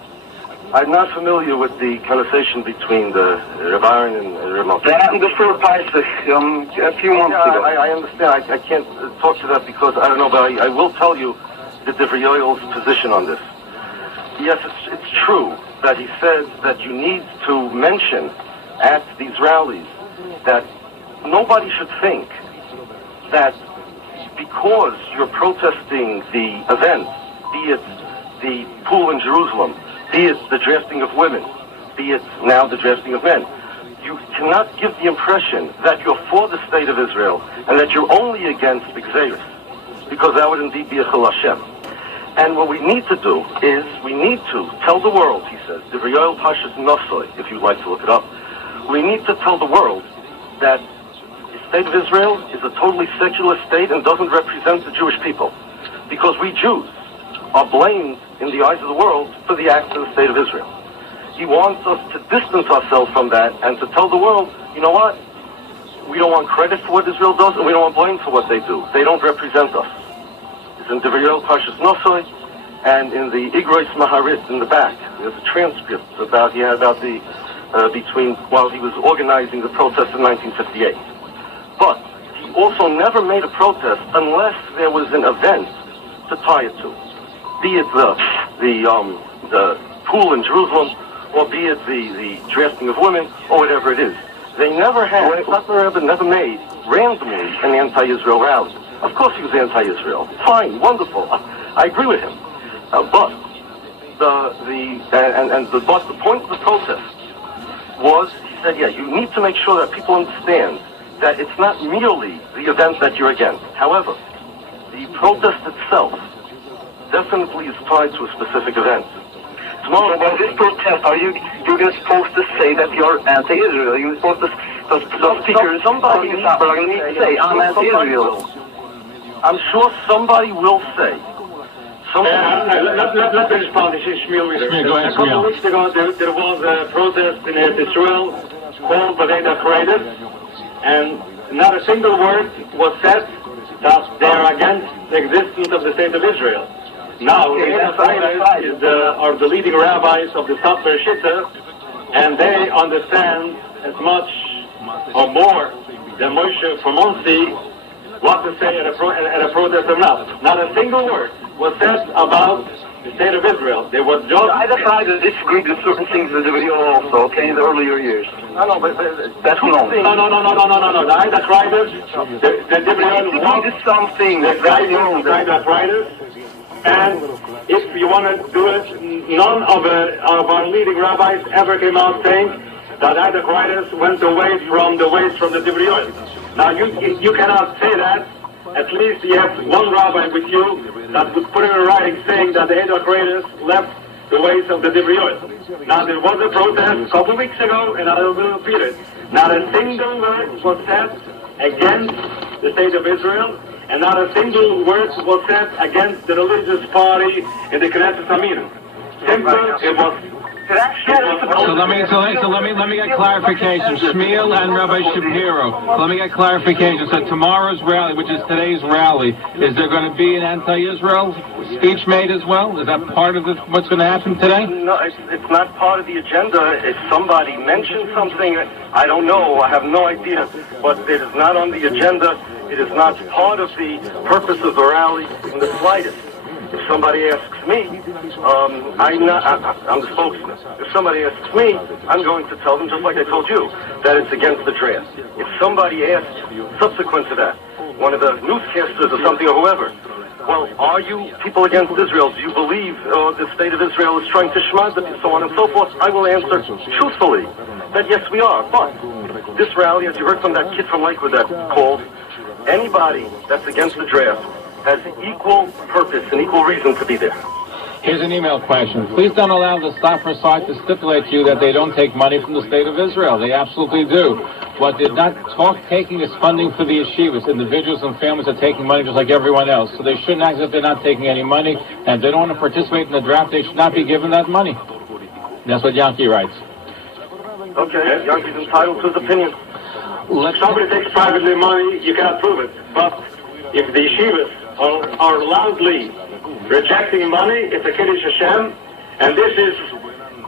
I'm not familiar with the conversation between the Reb Aaron and Reb Malkiel. That happened before Pesach, a few months ago. I understand. I can't talk to that because I don't know, but I will tell you the Divrei Yoel's position on this. Yes, it's true that he said that you need to mention at these rallies that nobody should think that because you're protesting the event, be it the pool in Jerusalem, be it the drafting of women, be it now the drafting of men, you cannot give the impression that you're for the state of Israel and that you're only against B'Gzeiros, because that would indeed be a Chil Hashem. And what we need to do is we need to tell the world, he says, Divrei Yoel Pashas Nosoi, if you'd like to look it up, we need to tell the world that the state of Israel is a totally secular state and doesn't represent the Jewish people, because we Jews are blamed in the eyes of the world for the acts of the state of Israel. He wants us to distance ourselves from that and to tell the world, you know what, we don't want credit for what Israel does and we don't want blame for what they do. They don't represent us. It's in Divrei Yoel Pashas Nosoi and in the Igrois Maharit in the back. There's a transcript about the while he was organizing the protest in 1958. But he also never made a protest unless there was an event to tie it to. Be it the pool in Jerusalem, or be it the drafting of women, or whatever it is. They never had, Satmar Rebbe never made randomly an anti-Israel rally. Of course he was anti-Israel. Fine, wonderful. I agree with him. But the point of the protest was, he said, yeah, you need to make sure that people understand that it's not merely the event that you're against. However, the protest itself definitely is tied to a specific event. So by this protest, you're supposed to say that you're anti-Israel? You're supposed to, those speakers, somebody are going to need to say, I'm anti-Israel. I'm sure somebody will say. Let me respond. This is Shmuel Wheeler. A couple of weeks ago, there was a protest in Israel called B'nai Created, and not a single word was said that they are against the existence of the state of Israel. Now, are the leading rabbis of the Satmar Shitta, and they understand as much or more than Moshe from Monsi what to say at a protest or not. Not a single word was said about the state of Israel. There was just... I decided to disagree with certain things in the video also, okay, in the earlier years. No, but that's wrong. No. The Ida Writers, the Dibrion wanted something. The Ida Writers. And if you want to do it, none of our leading rabbis ever came out saying that Ida Writers went away from the ways from the Dibrion. Now you cannot say that. At least you have one rabbi with you that would put it in writing saying that the Eda Creators left the ways of the Dibrion. Now there was a protest a couple of weeks ago, and I will repeat it. Not a single word was said against the state of Israel, and not a single word was said against the religious party in the Knesset Aminu. Simple, it was... So let me get clarification. Shmuel and Rabbi Shapiro. Let me get clarification. So tomorrow's rally, which is today's rally, is there going to be an anti-Israel speech made as well? Is that part of what's going to happen today? No, it's not part of the agenda. If somebody mentioned something, I don't know. I have no idea. But it is not on the agenda. It is not part of the purpose of the rally in the slightest. If somebody asks me, I'm the spokesman. If somebody asks me, I'm going to tell them, just like I told you, that it's against the draft. If somebody asks, subsequent to that, one of the newscasters or something or whoever, well, are you people against Israel? Do you believe the state of Israel is trying to shmad them, so on and so forth? I will answer truthfully that yes, we are. But this rally, as you heard from that kid from Lakewood that called, anybody that's against the draft has equal purpose and equal reason to be there. Here's an email question. Please don't allow the Satmar side to stipulate to you that they don't take money from the state of Israel. They absolutely do. What they're not taking is funding for the yeshivas. Individuals and families are taking money just like everyone else. So they shouldn't act as if they're not taking any money. And if they don't want to participate in the draft, they should not be given that money. That's what Yankee writes. Okay, Yankee's entitled to his opinion. If somebody takes privately money, you cannot prove it. But if the yeshivas are loudly rejecting money, it's a Kiddush Hashem, and this is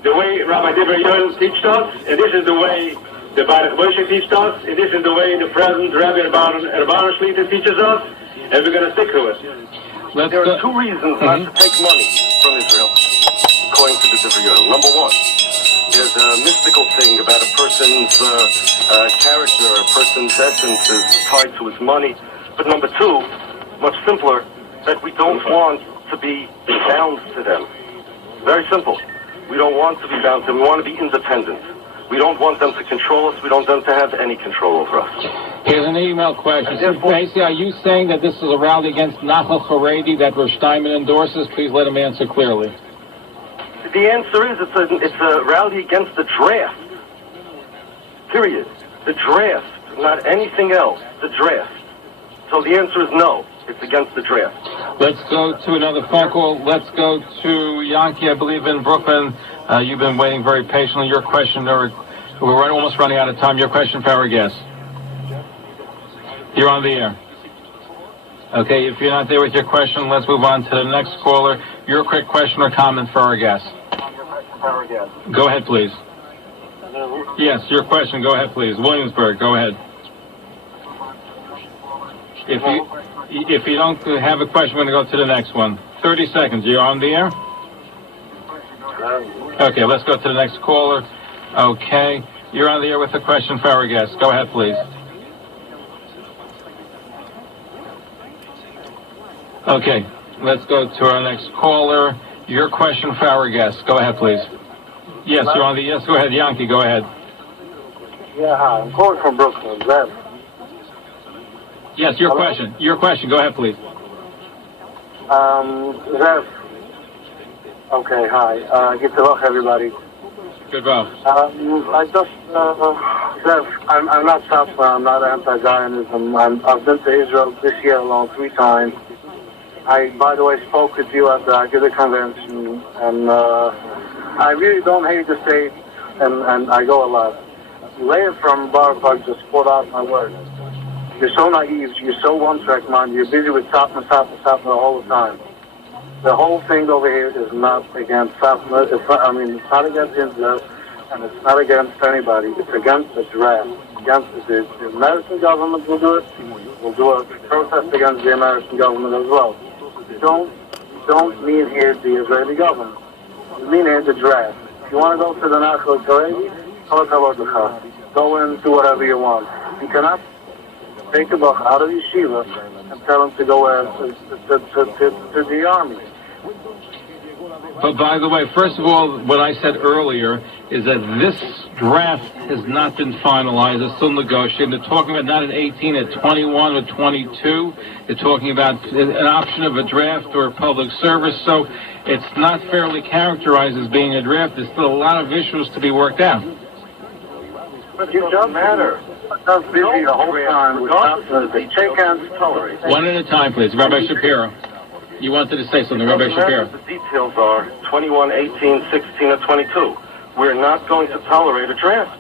the way Rabbi Deber Yoel teaches us, and this is the way the Baruch Moshe teaches us, and this is the way the present Rabbi Erban Shlita teaches us, and we're going to stick to it. There are two reasons not to take money from Israel, according to the Deber Yoel. Number one, there's a mystical thing about a person's character, a person's essence is tied to his money. But number two, much simpler, that we don't want to be bound to them. Very simple. We don't want to be bound to them. We want to be independent. We don't want them to control us. We don't want them to have any control over us. Here's an email question. Basically, are you saying that this is a rally against Nachal Haredi that Rosh Steinman endorses? Please let him answer clearly. The answer is it's a rally against the draft. Period. The draft, not anything else. The draft. So the answer is no. It's against the draft. Let's go to another phone call. Let's go to Yankee, I believe, in Brooklyn. You've been waiting very patiently. Your question, we're almost running out of time. Your question for our guest. You're on the air. Okay, if you're not there with your question, let's move on to the next caller. Your quick question or comment for our guest. Go ahead, please. Yes, your question. Go ahead, please. Williamsburg, go ahead. If you don't have a question, we're going to go to the next one. 30 seconds. You're on the air? Okay, let's go to the next caller. Okay, you're on the air with a question for our guest. Go ahead, please. Okay, let's go to our next caller. Your question for our guest. Go ahead, please. Yes, you're on the... Yes, go ahead, Yankee. Go ahead. Yeah, hi. I'm calling from Brooklyn. Zev. Yes, your question. Your question. Go ahead, please. Zev. Okay, hi. Good to luck, everybody. Good luck. I just, Zev, I'm not Safa. I'm not anti-Zionism. I've been to Israel this year alone 3 times. I, by the way, spoke with you at the Aguda convention, and I really don't hate the state, and I go a lot. Leah from Baruch just poured out my words. You're so naive, you're so one-track mind, you're busy with Satma the whole time. The whole thing over here is not against Satma, it's not against Israel, and it's not against anybody. It's against the draft. Against the American government will do it. We'll do a protest against the American government as well. We don't mean here the Israeli government. We mean here the draft. If you want to go to the Nachal Haredi, go in and do whatever you want. You cannot take a book out of yeshiva and tell him to go to the army. But by the way, first of all, what I said earlier is that this draft has not been finalized. It's still negotiating. They're talking about not at 18, at 21 or 22. They're talking about an option of a draft or a public service. So it's not fairly characterized as being a draft. There's still a lot of issues to be worked out. But it doesn't matter. That's busy the whole time. One at a time, please. Rabbi Shapiro. You wanted to say something, Rabbi Shapiro. The details are 21, 18, 16, or 22. We're not going to tolerate a draft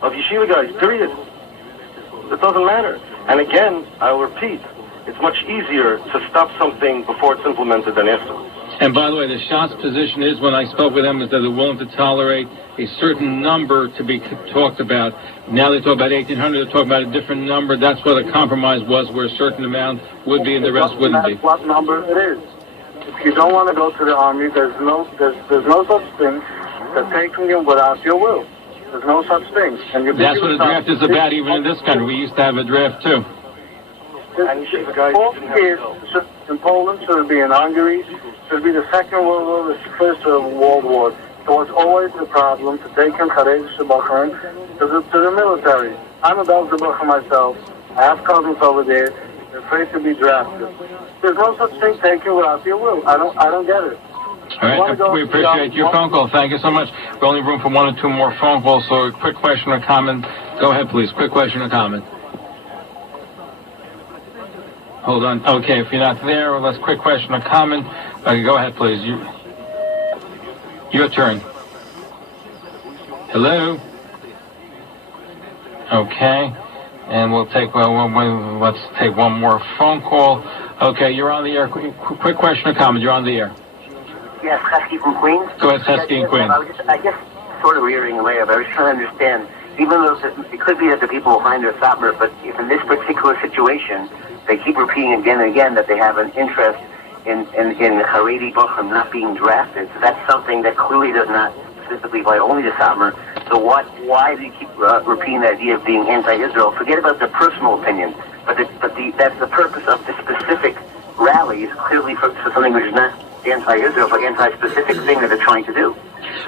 of yeshiva guys, period. It doesn't matter. And again, I'll repeat, it's much easier to stop something before it's implemented than afterwards. And by the way, the Shas position is, when I spoke with them, is that they're willing to tolerate a certain number to be talked about. Now they talk about 1,800, they're talking about a different number. That's what a compromise was, where a certain amount would be and the rest wouldn't be. What number it is. If you don't want to go to the army, there's no such thing as taking you without your will. There's no such thing. And that's what a draft is about, even in this country. We used to have a draft, too. In Poland, should it be in Hungary, should it be the Second World War, the First World War. So it's always a problem to take in Charejish Bachar to the military. I'm a Belgian Bachar myself. I have cousins over there. They're afraid to be drafted. There's no such thing taken without your will. I don't get it. All right, we appreciate your phone call. Thank you so much. We're only room for 1 or 2 more phone calls, so a quick question or comment. Go ahead, please. Quick question or comment. Hold on. Okay, if you're not there, let's quick question or comment. Okay, go ahead, please. Your turn. Hello? Okay. And we'll take, let's take one more phone call. Okay, you're on the air. Quick question or comment. You're on the air. Yes, Husky from Queens. Go ahead, Husky and Queens. I guess sort of rearing away, but I was trying to understand, even though it could be that the people behind are Satmar, but if in this particular situation, they keep repeating again and again that they have an interest in Haredi Bochum not being drafted, so that's something that clearly does not specifically apply only to Satmar. So why do you keep repeating the idea of being anti-Israel? Forget about their personal opinion, but that's the purpose of the specific rally is clearly for something which is not anti-Israel, but anti-specific thing that they're trying to do.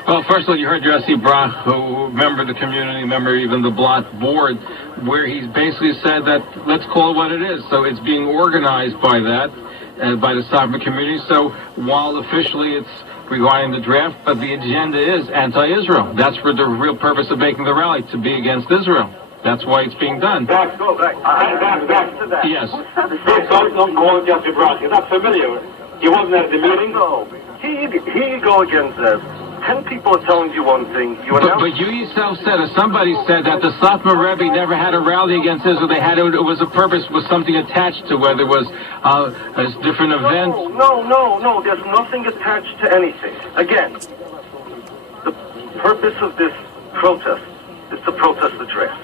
Well, first of all, you heard Jesse Brach, who member of the community, member even the block board, where he's basically said that let's call it what it is. So it's being organized by that, by the Satmar community. So while officially it's regarding the draft, but the agenda is anti-Israel. That's for the real purpose of making the rally, to be against Israel. That's why it's being done. Back to that. Yes. Don't call Jesse Brach. You're not familiar. You wasn't at the meeting? No. Here you go again, Zev. 10 people are telling you one thing. But you yourself said, or somebody said, that the Satmar Rebbe never had a rally against Israel. They had it was a purpose, was something attached to, whether it was a different event. No. There's nothing attached to anything. Again, the purpose of this protest is to protest the draft.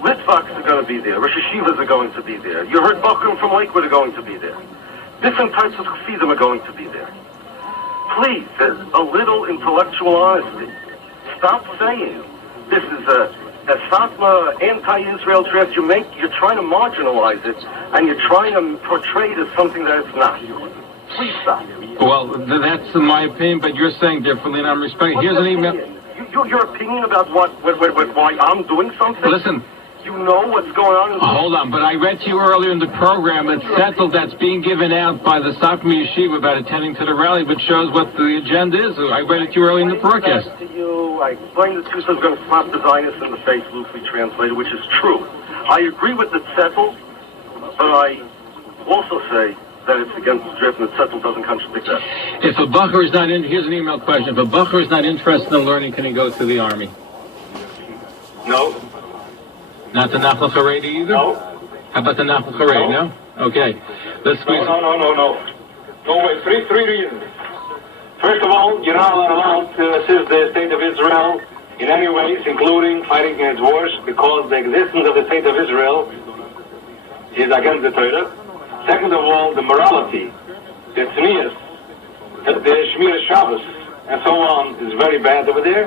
Litvaks are going to be there. Rosh Yeshivas are going to be there. You heard Bochum from Lakewood are going to be there. Different types of Chassidim are going to be there. Please, a little intellectual honesty. Stop saying this is a Satmar anti-Israel draft. You're trying to marginalize it, and you're trying to portray it as something that it's not. Please stop. Well, that's my opinion, but you're saying differently, and I'm respecting. Here's an email. Your opinion about why I'm doing something? Listen. You know what's going on? Hold on, but I read to you earlier in the program, it's settled that's being given out by the Satmar Yeshiva about attending to the rally, which shows what the agenda is. I read it to you earlier in the broadcast. I explained the truth. I was going to slap the Zionists in the face, loosely translated, which is true. I agree with it settled, but I also say that it's against the draft, and the settled doesn't contradict that. If a Bacher is not in, here's an email question. If a Bacher is not interested in learning, can he go to the army? No. Not the Nachal Haredi either? No. How about the Nachal Haredi? No? Okay. Let's squeeze. No. No way. Three reasons. First of all, you're not allowed to assist the state of Israel in any ways, including fighting against wars, because the existence of the state of Israel is against the Torah. Second of all, the morality, the tznius, the Shmir Shabbos, and so on is very bad over there.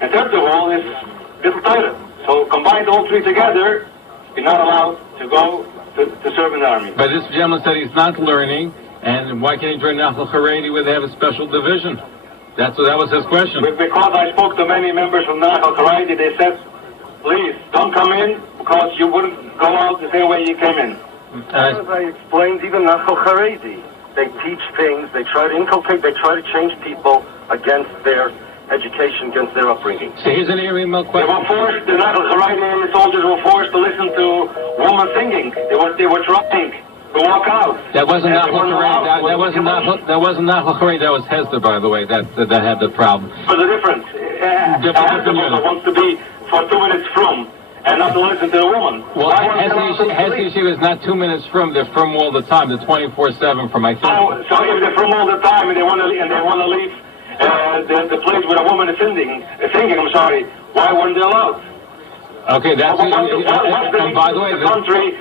And third of all is little Torah. So combine all three together, you're not allowed to go to serve in the army. But this gentleman said he's not learning, and why can't he join Nachal Haredi where they have a special division? That was his question. Because I spoke to many members from Nachal Haredi, they said, please, don't come in, because you wouldn't go out the same way you came in. As I explained, even Nachal Haredi, they teach things, they try to inculcate, they try to change people against their education, against their upbringing. So here's an email question. They were forced, the Nachal Haredi soldiers were forced to listen to women singing. They were trying to walk out. That wasn't Nachal Haredi. That wasn't Nachal Haredi. That was Hesder, by the way. That had the problem. But the difference. Hesder wants to be for 2 minutes from, and not to listen to a woman. Well, Hesder is not 2 minutes from. They're from all the time. They're 24/7 from. I think. So if they're from all the time and they want to leave. The place where a woman is singing, why weren't they allowed? Okay, that's and by the way, country,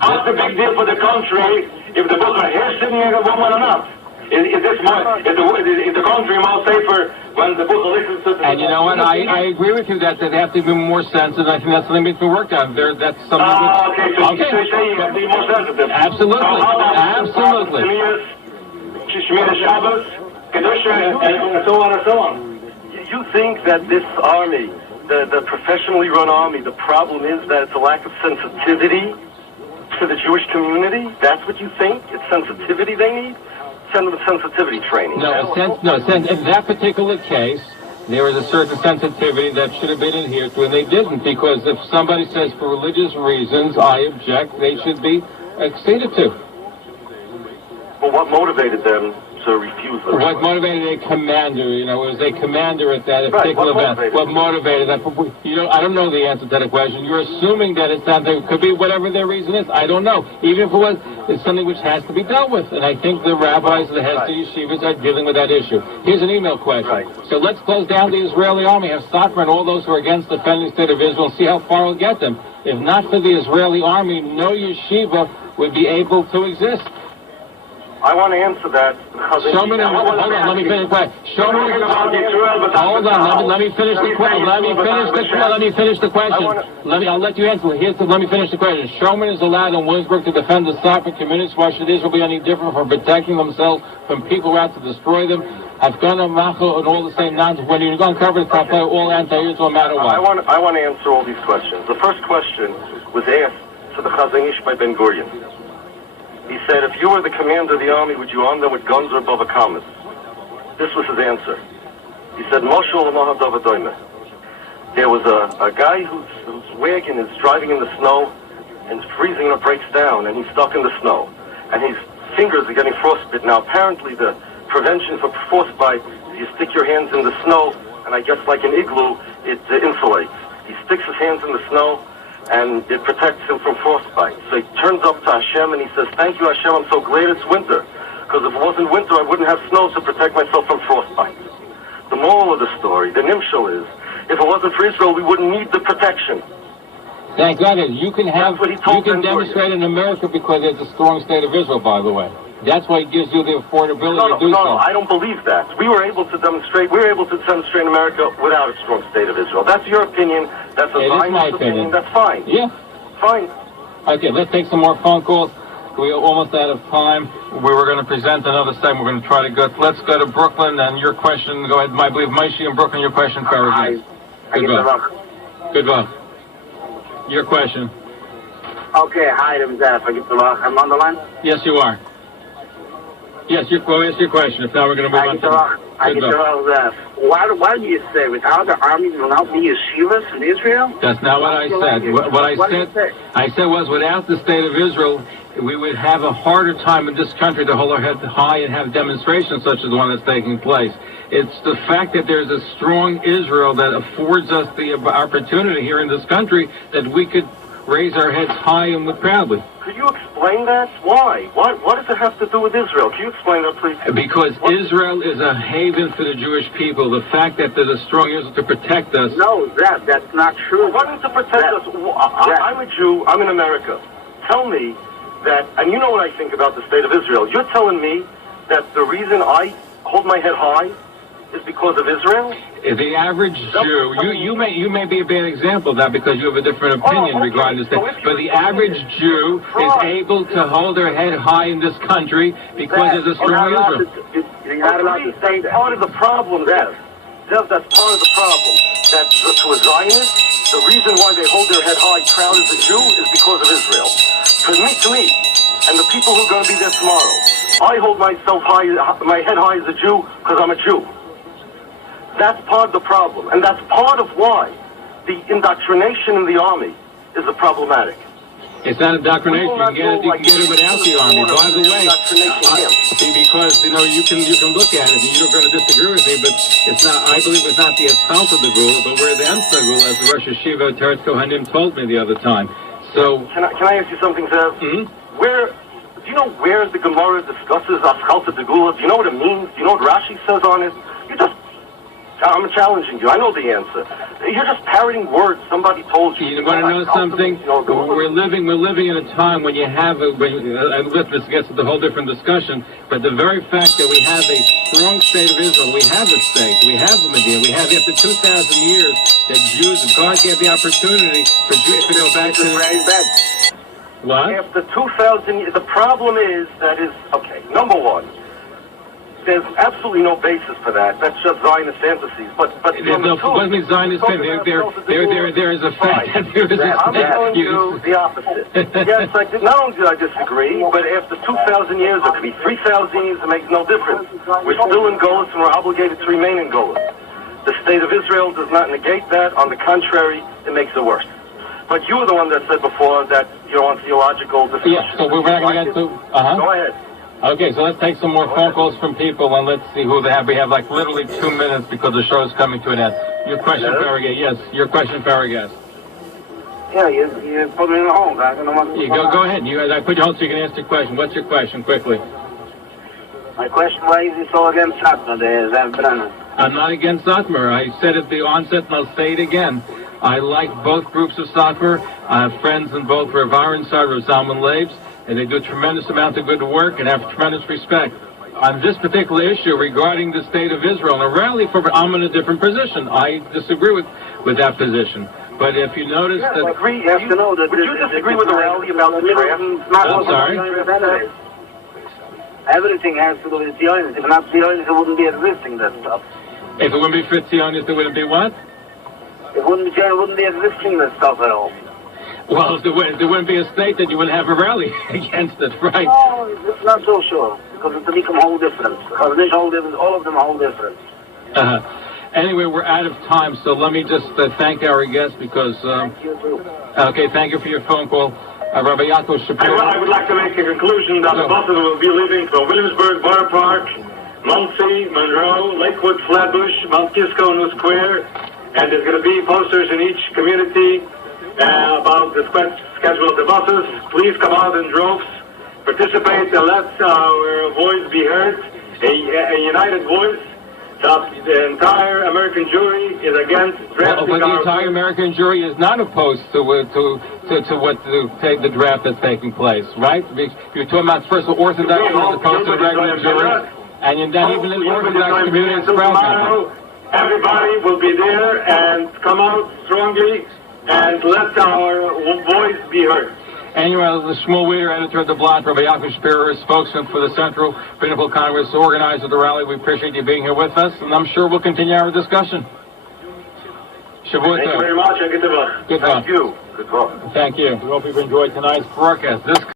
what's the big deal for the country if the Booker is singing a woman or not? Is the country more safer when the Booker listens to the... And you know what, I agree with you that they have to be more sensitive. I think that's something that's been worked on. That's something so you say you have to be more sensitive. Absolutely. Absolutely. Shmir Shabbos, and so on and so on. You think that this army, the professionally run army, the problem is that it's a lack of sensitivity to the Jewish community? That's what you think? It's sensitivity they need? Send them sensitivity training. In that particular case, there was a certain sensitivity that should have been adhered to, and they didn't, because if somebody says for religious reasons, I object, they should be acceded to. Well, what motivated them to refuse the What request. motivated a commander? Was a commander at that Right, particular what event? motivated What motivated that? I don't know the answer to that question. You're assuming that it's something. It could be whatever their reason is. I don't know. Even if it was, it's something which has to be dealt with. And I think the rabbis, the heads of yeshivas, are dealing with that issue. Here's an email question. Right. So let's close down the Israeli army, have Satmar and all those who are against defending the state of Israel, and see how far we'll get them. If not for the Israeli army, no yeshiva would be able to exist. I want to answer that because Hold on, let me finish. Hold on, let me finish the question. Let me finish the question. I'll let you answer. Let me finish the question. Showman is allowed in Williamsburg to defend the Safed communities. Why should Israel be any different from protecting themselves from people who are out to destroy them? Afghana, Macho, and all the same nonsense. When you're going to cover the top, all anti-Israel, no matter what. I want to answer all these questions. The first question was asked to the Chazon Ish by Ben Gurion. He said, if you were the commander of the army, would you arm them with guns or bava-kamas? This was his answer. He said, Moshe Olamaha Davadoime. There was a guy whose wagon is driving in the snow and it's freezing and it breaks down and he's stuck in the snow. And his fingers are getting frostbite. Now, apparently the prevention for frostbite is you stick your hands in the snow and I guess like an igloo, it insulates. He sticks his hands in the snow and it protects him from frostbite. So he turns up to Hashem and he says, thank you Hashem, I'm so glad it's winter. Because if it wasn't winter, I wouldn't have snow to protect myself from frostbite. The moral of the story, the nimshal is, if it wasn't for Israel, we wouldn't need the protection. Thank God. You can demonstrate in America because there's a strong state of Israel, by the way. That's why it gives you the affordability to do so. No, I don't believe that. We were able to demonstrate in America without a strong state of Israel. That's your opinion. That's a Zionist opinion. That's fine. Yeah. Fine. Okay, let's take some more phone calls. We're almost out of time. We were going to present another segment. We're going to try to go. Let's go to Brooklyn and your question. Go ahead. I believe Maishi in Brooklyn, your question, Farah. Goodbye. Your question. Okay, hi, I'm on the line? Yes, you are. Yes, ask your question. If not, we're going to move on to why do you say without the army will not be yeshivas in Israel? That's not what I said. What I said was without the state of Israel, we would have a harder time in this country to hold our head high and have demonstrations such as the one that's taking place. It's the fact that there's a strong Israel that affords us the opportunity here in this country that we could raise our heads high and proudly. Could you explain that? Why? What does it have to do with Israel? Can you explain that, please? Because Israel is a haven for the Jewish people. The fact that there's a strong Israel to protect us. No, that's not true. What is to protect us? I'm a Jew. I'm in America. Tell me that, and you know what I think about the state of Israel. You're telling me that the reason I hold my head high is because of Israel? The average Jew, you may be a bad example of that because you have a different opinion regarding this thing. But the average Jew is able to hold their head high in this country because there's a strong Israel. You're not allowed to say that. Part of the problem, Dev, that's part of the problem. That to a Zionist, the reason why they hold their head high, proud as a Jew, is because of Israel. To me, and the people who are going to be there tomorrow, I hold myself high, my head high as a Jew because I'm a Jew. That's part of the problem, and that's part of why the indoctrination in the army is problematic. It's not indoctrination. You can get it without the army. By the way, because you can look at it, and you're going to disagree with me, but it's not. I believe it's not the assault of the Gula, but we're the Emsa Gula, as the Rosh Hashiva Teretz Kohanim told me the other time. So can I ask you something, Zev? Mm-hmm. Do you know where the Gemara discusses assault of the Gula? Do you know what it means? Do you know what Rashi says on it? I'm challenging you. I know the answer. You're just parroting words somebody told you. You want to know something? We're living in a time when you have this gets to the whole different discussion. But the very fact that we have a strong state of Israel, we have a state, we have a Medina, we have after 2,000 years that God gave the opportunity for Jews to go back to the What? After 2,000 years, the problem is okay. Number one. There's absolutely no basis for that. That's just Zionist fantasies. But there's no Zionist fantasies. There is a fact that there is I'm telling you the opposite. Yes, not only do I disagree, but after 2,000 years, it could be 3,000 years, it makes no difference. We're still in Golis and we're obligated to remain in Golis. The state of Israel does not negate that. On the contrary, it makes it worse. But you were the one that said before that you don't want theological discussion. Yeah, so we're going to get to... Go ahead. Okay, so let's take some more phone calls from people, and let's see who they have. We have like literally 2 minutes because the show is coming to an end. Your question, for our guest. Yes, your question, for our guest. Yeah, you put me in the hole. I don't know what. You go ahead. I put you on so you can ask your question. What's your question, quickly? My question: why is he so against Satmar? That brenner. I'm not against Satmar. I said at the onset, and I'll say it again. I like both groups of Satmar. I have friends in both Rav Aaron side, Rav Zalman Leib's, and they do a tremendous amount of good work and have tremendous respect. On this particular issue regarding the state of Israel, and a rally I'm in a different position. I disagree with that position. But if you notice that... You have to know that... Would you disagree with the rally about the draft? I'm sorry? Everything has to do with Zionism. If not Zionism, it wouldn't be existing, that stuff. If it wouldn't be for Zionists, it wouldn't be what? It wouldn't be existing, that stuff at all. Well, if there wouldn't be a state, then you wouldn't have a rally against it, right? No, it's not so sure. Because it's become whole different. Because this whole different, all of them are whole different. Anyway, we're out of time, so let me just thank our guest because... Thank you, too. Okay, thank you for your phone call. Rabbi Yaakov Shapiro. I would like to make a conclusion that the buses will be leaving from Williamsburg, Borough Park, Monsey, Monroe, Lakewood, Flatbush, Mount Kisco, New Square, and there's going to be posters in each community about the schedule of the buses. Please come out in droves, participate, and let our voice be heard, a united voice. The entire American jury is against drafting. But the entire American jury is not opposed to the draft that's taking place, right? You're talking about first of all, Orthodox as opposed to the regular jury, and then even in the Orthodox community, it's tomorrow, everybody will be there and come out strongly and let our voice be heard. Anyway, the Shmuel Weeder, editor of the blog, Rabbi Yaakov Shapiro, spokesman for the Central Rabbinical Congress, organizer of the rally. We appreciate you being here with us, and I'm sure we'll continue our discussion. Shavuot Thank you very much, and good luck. Good luck. Thank you. Good luck. Thank you. We hope you've enjoyed tonight's broadcast. This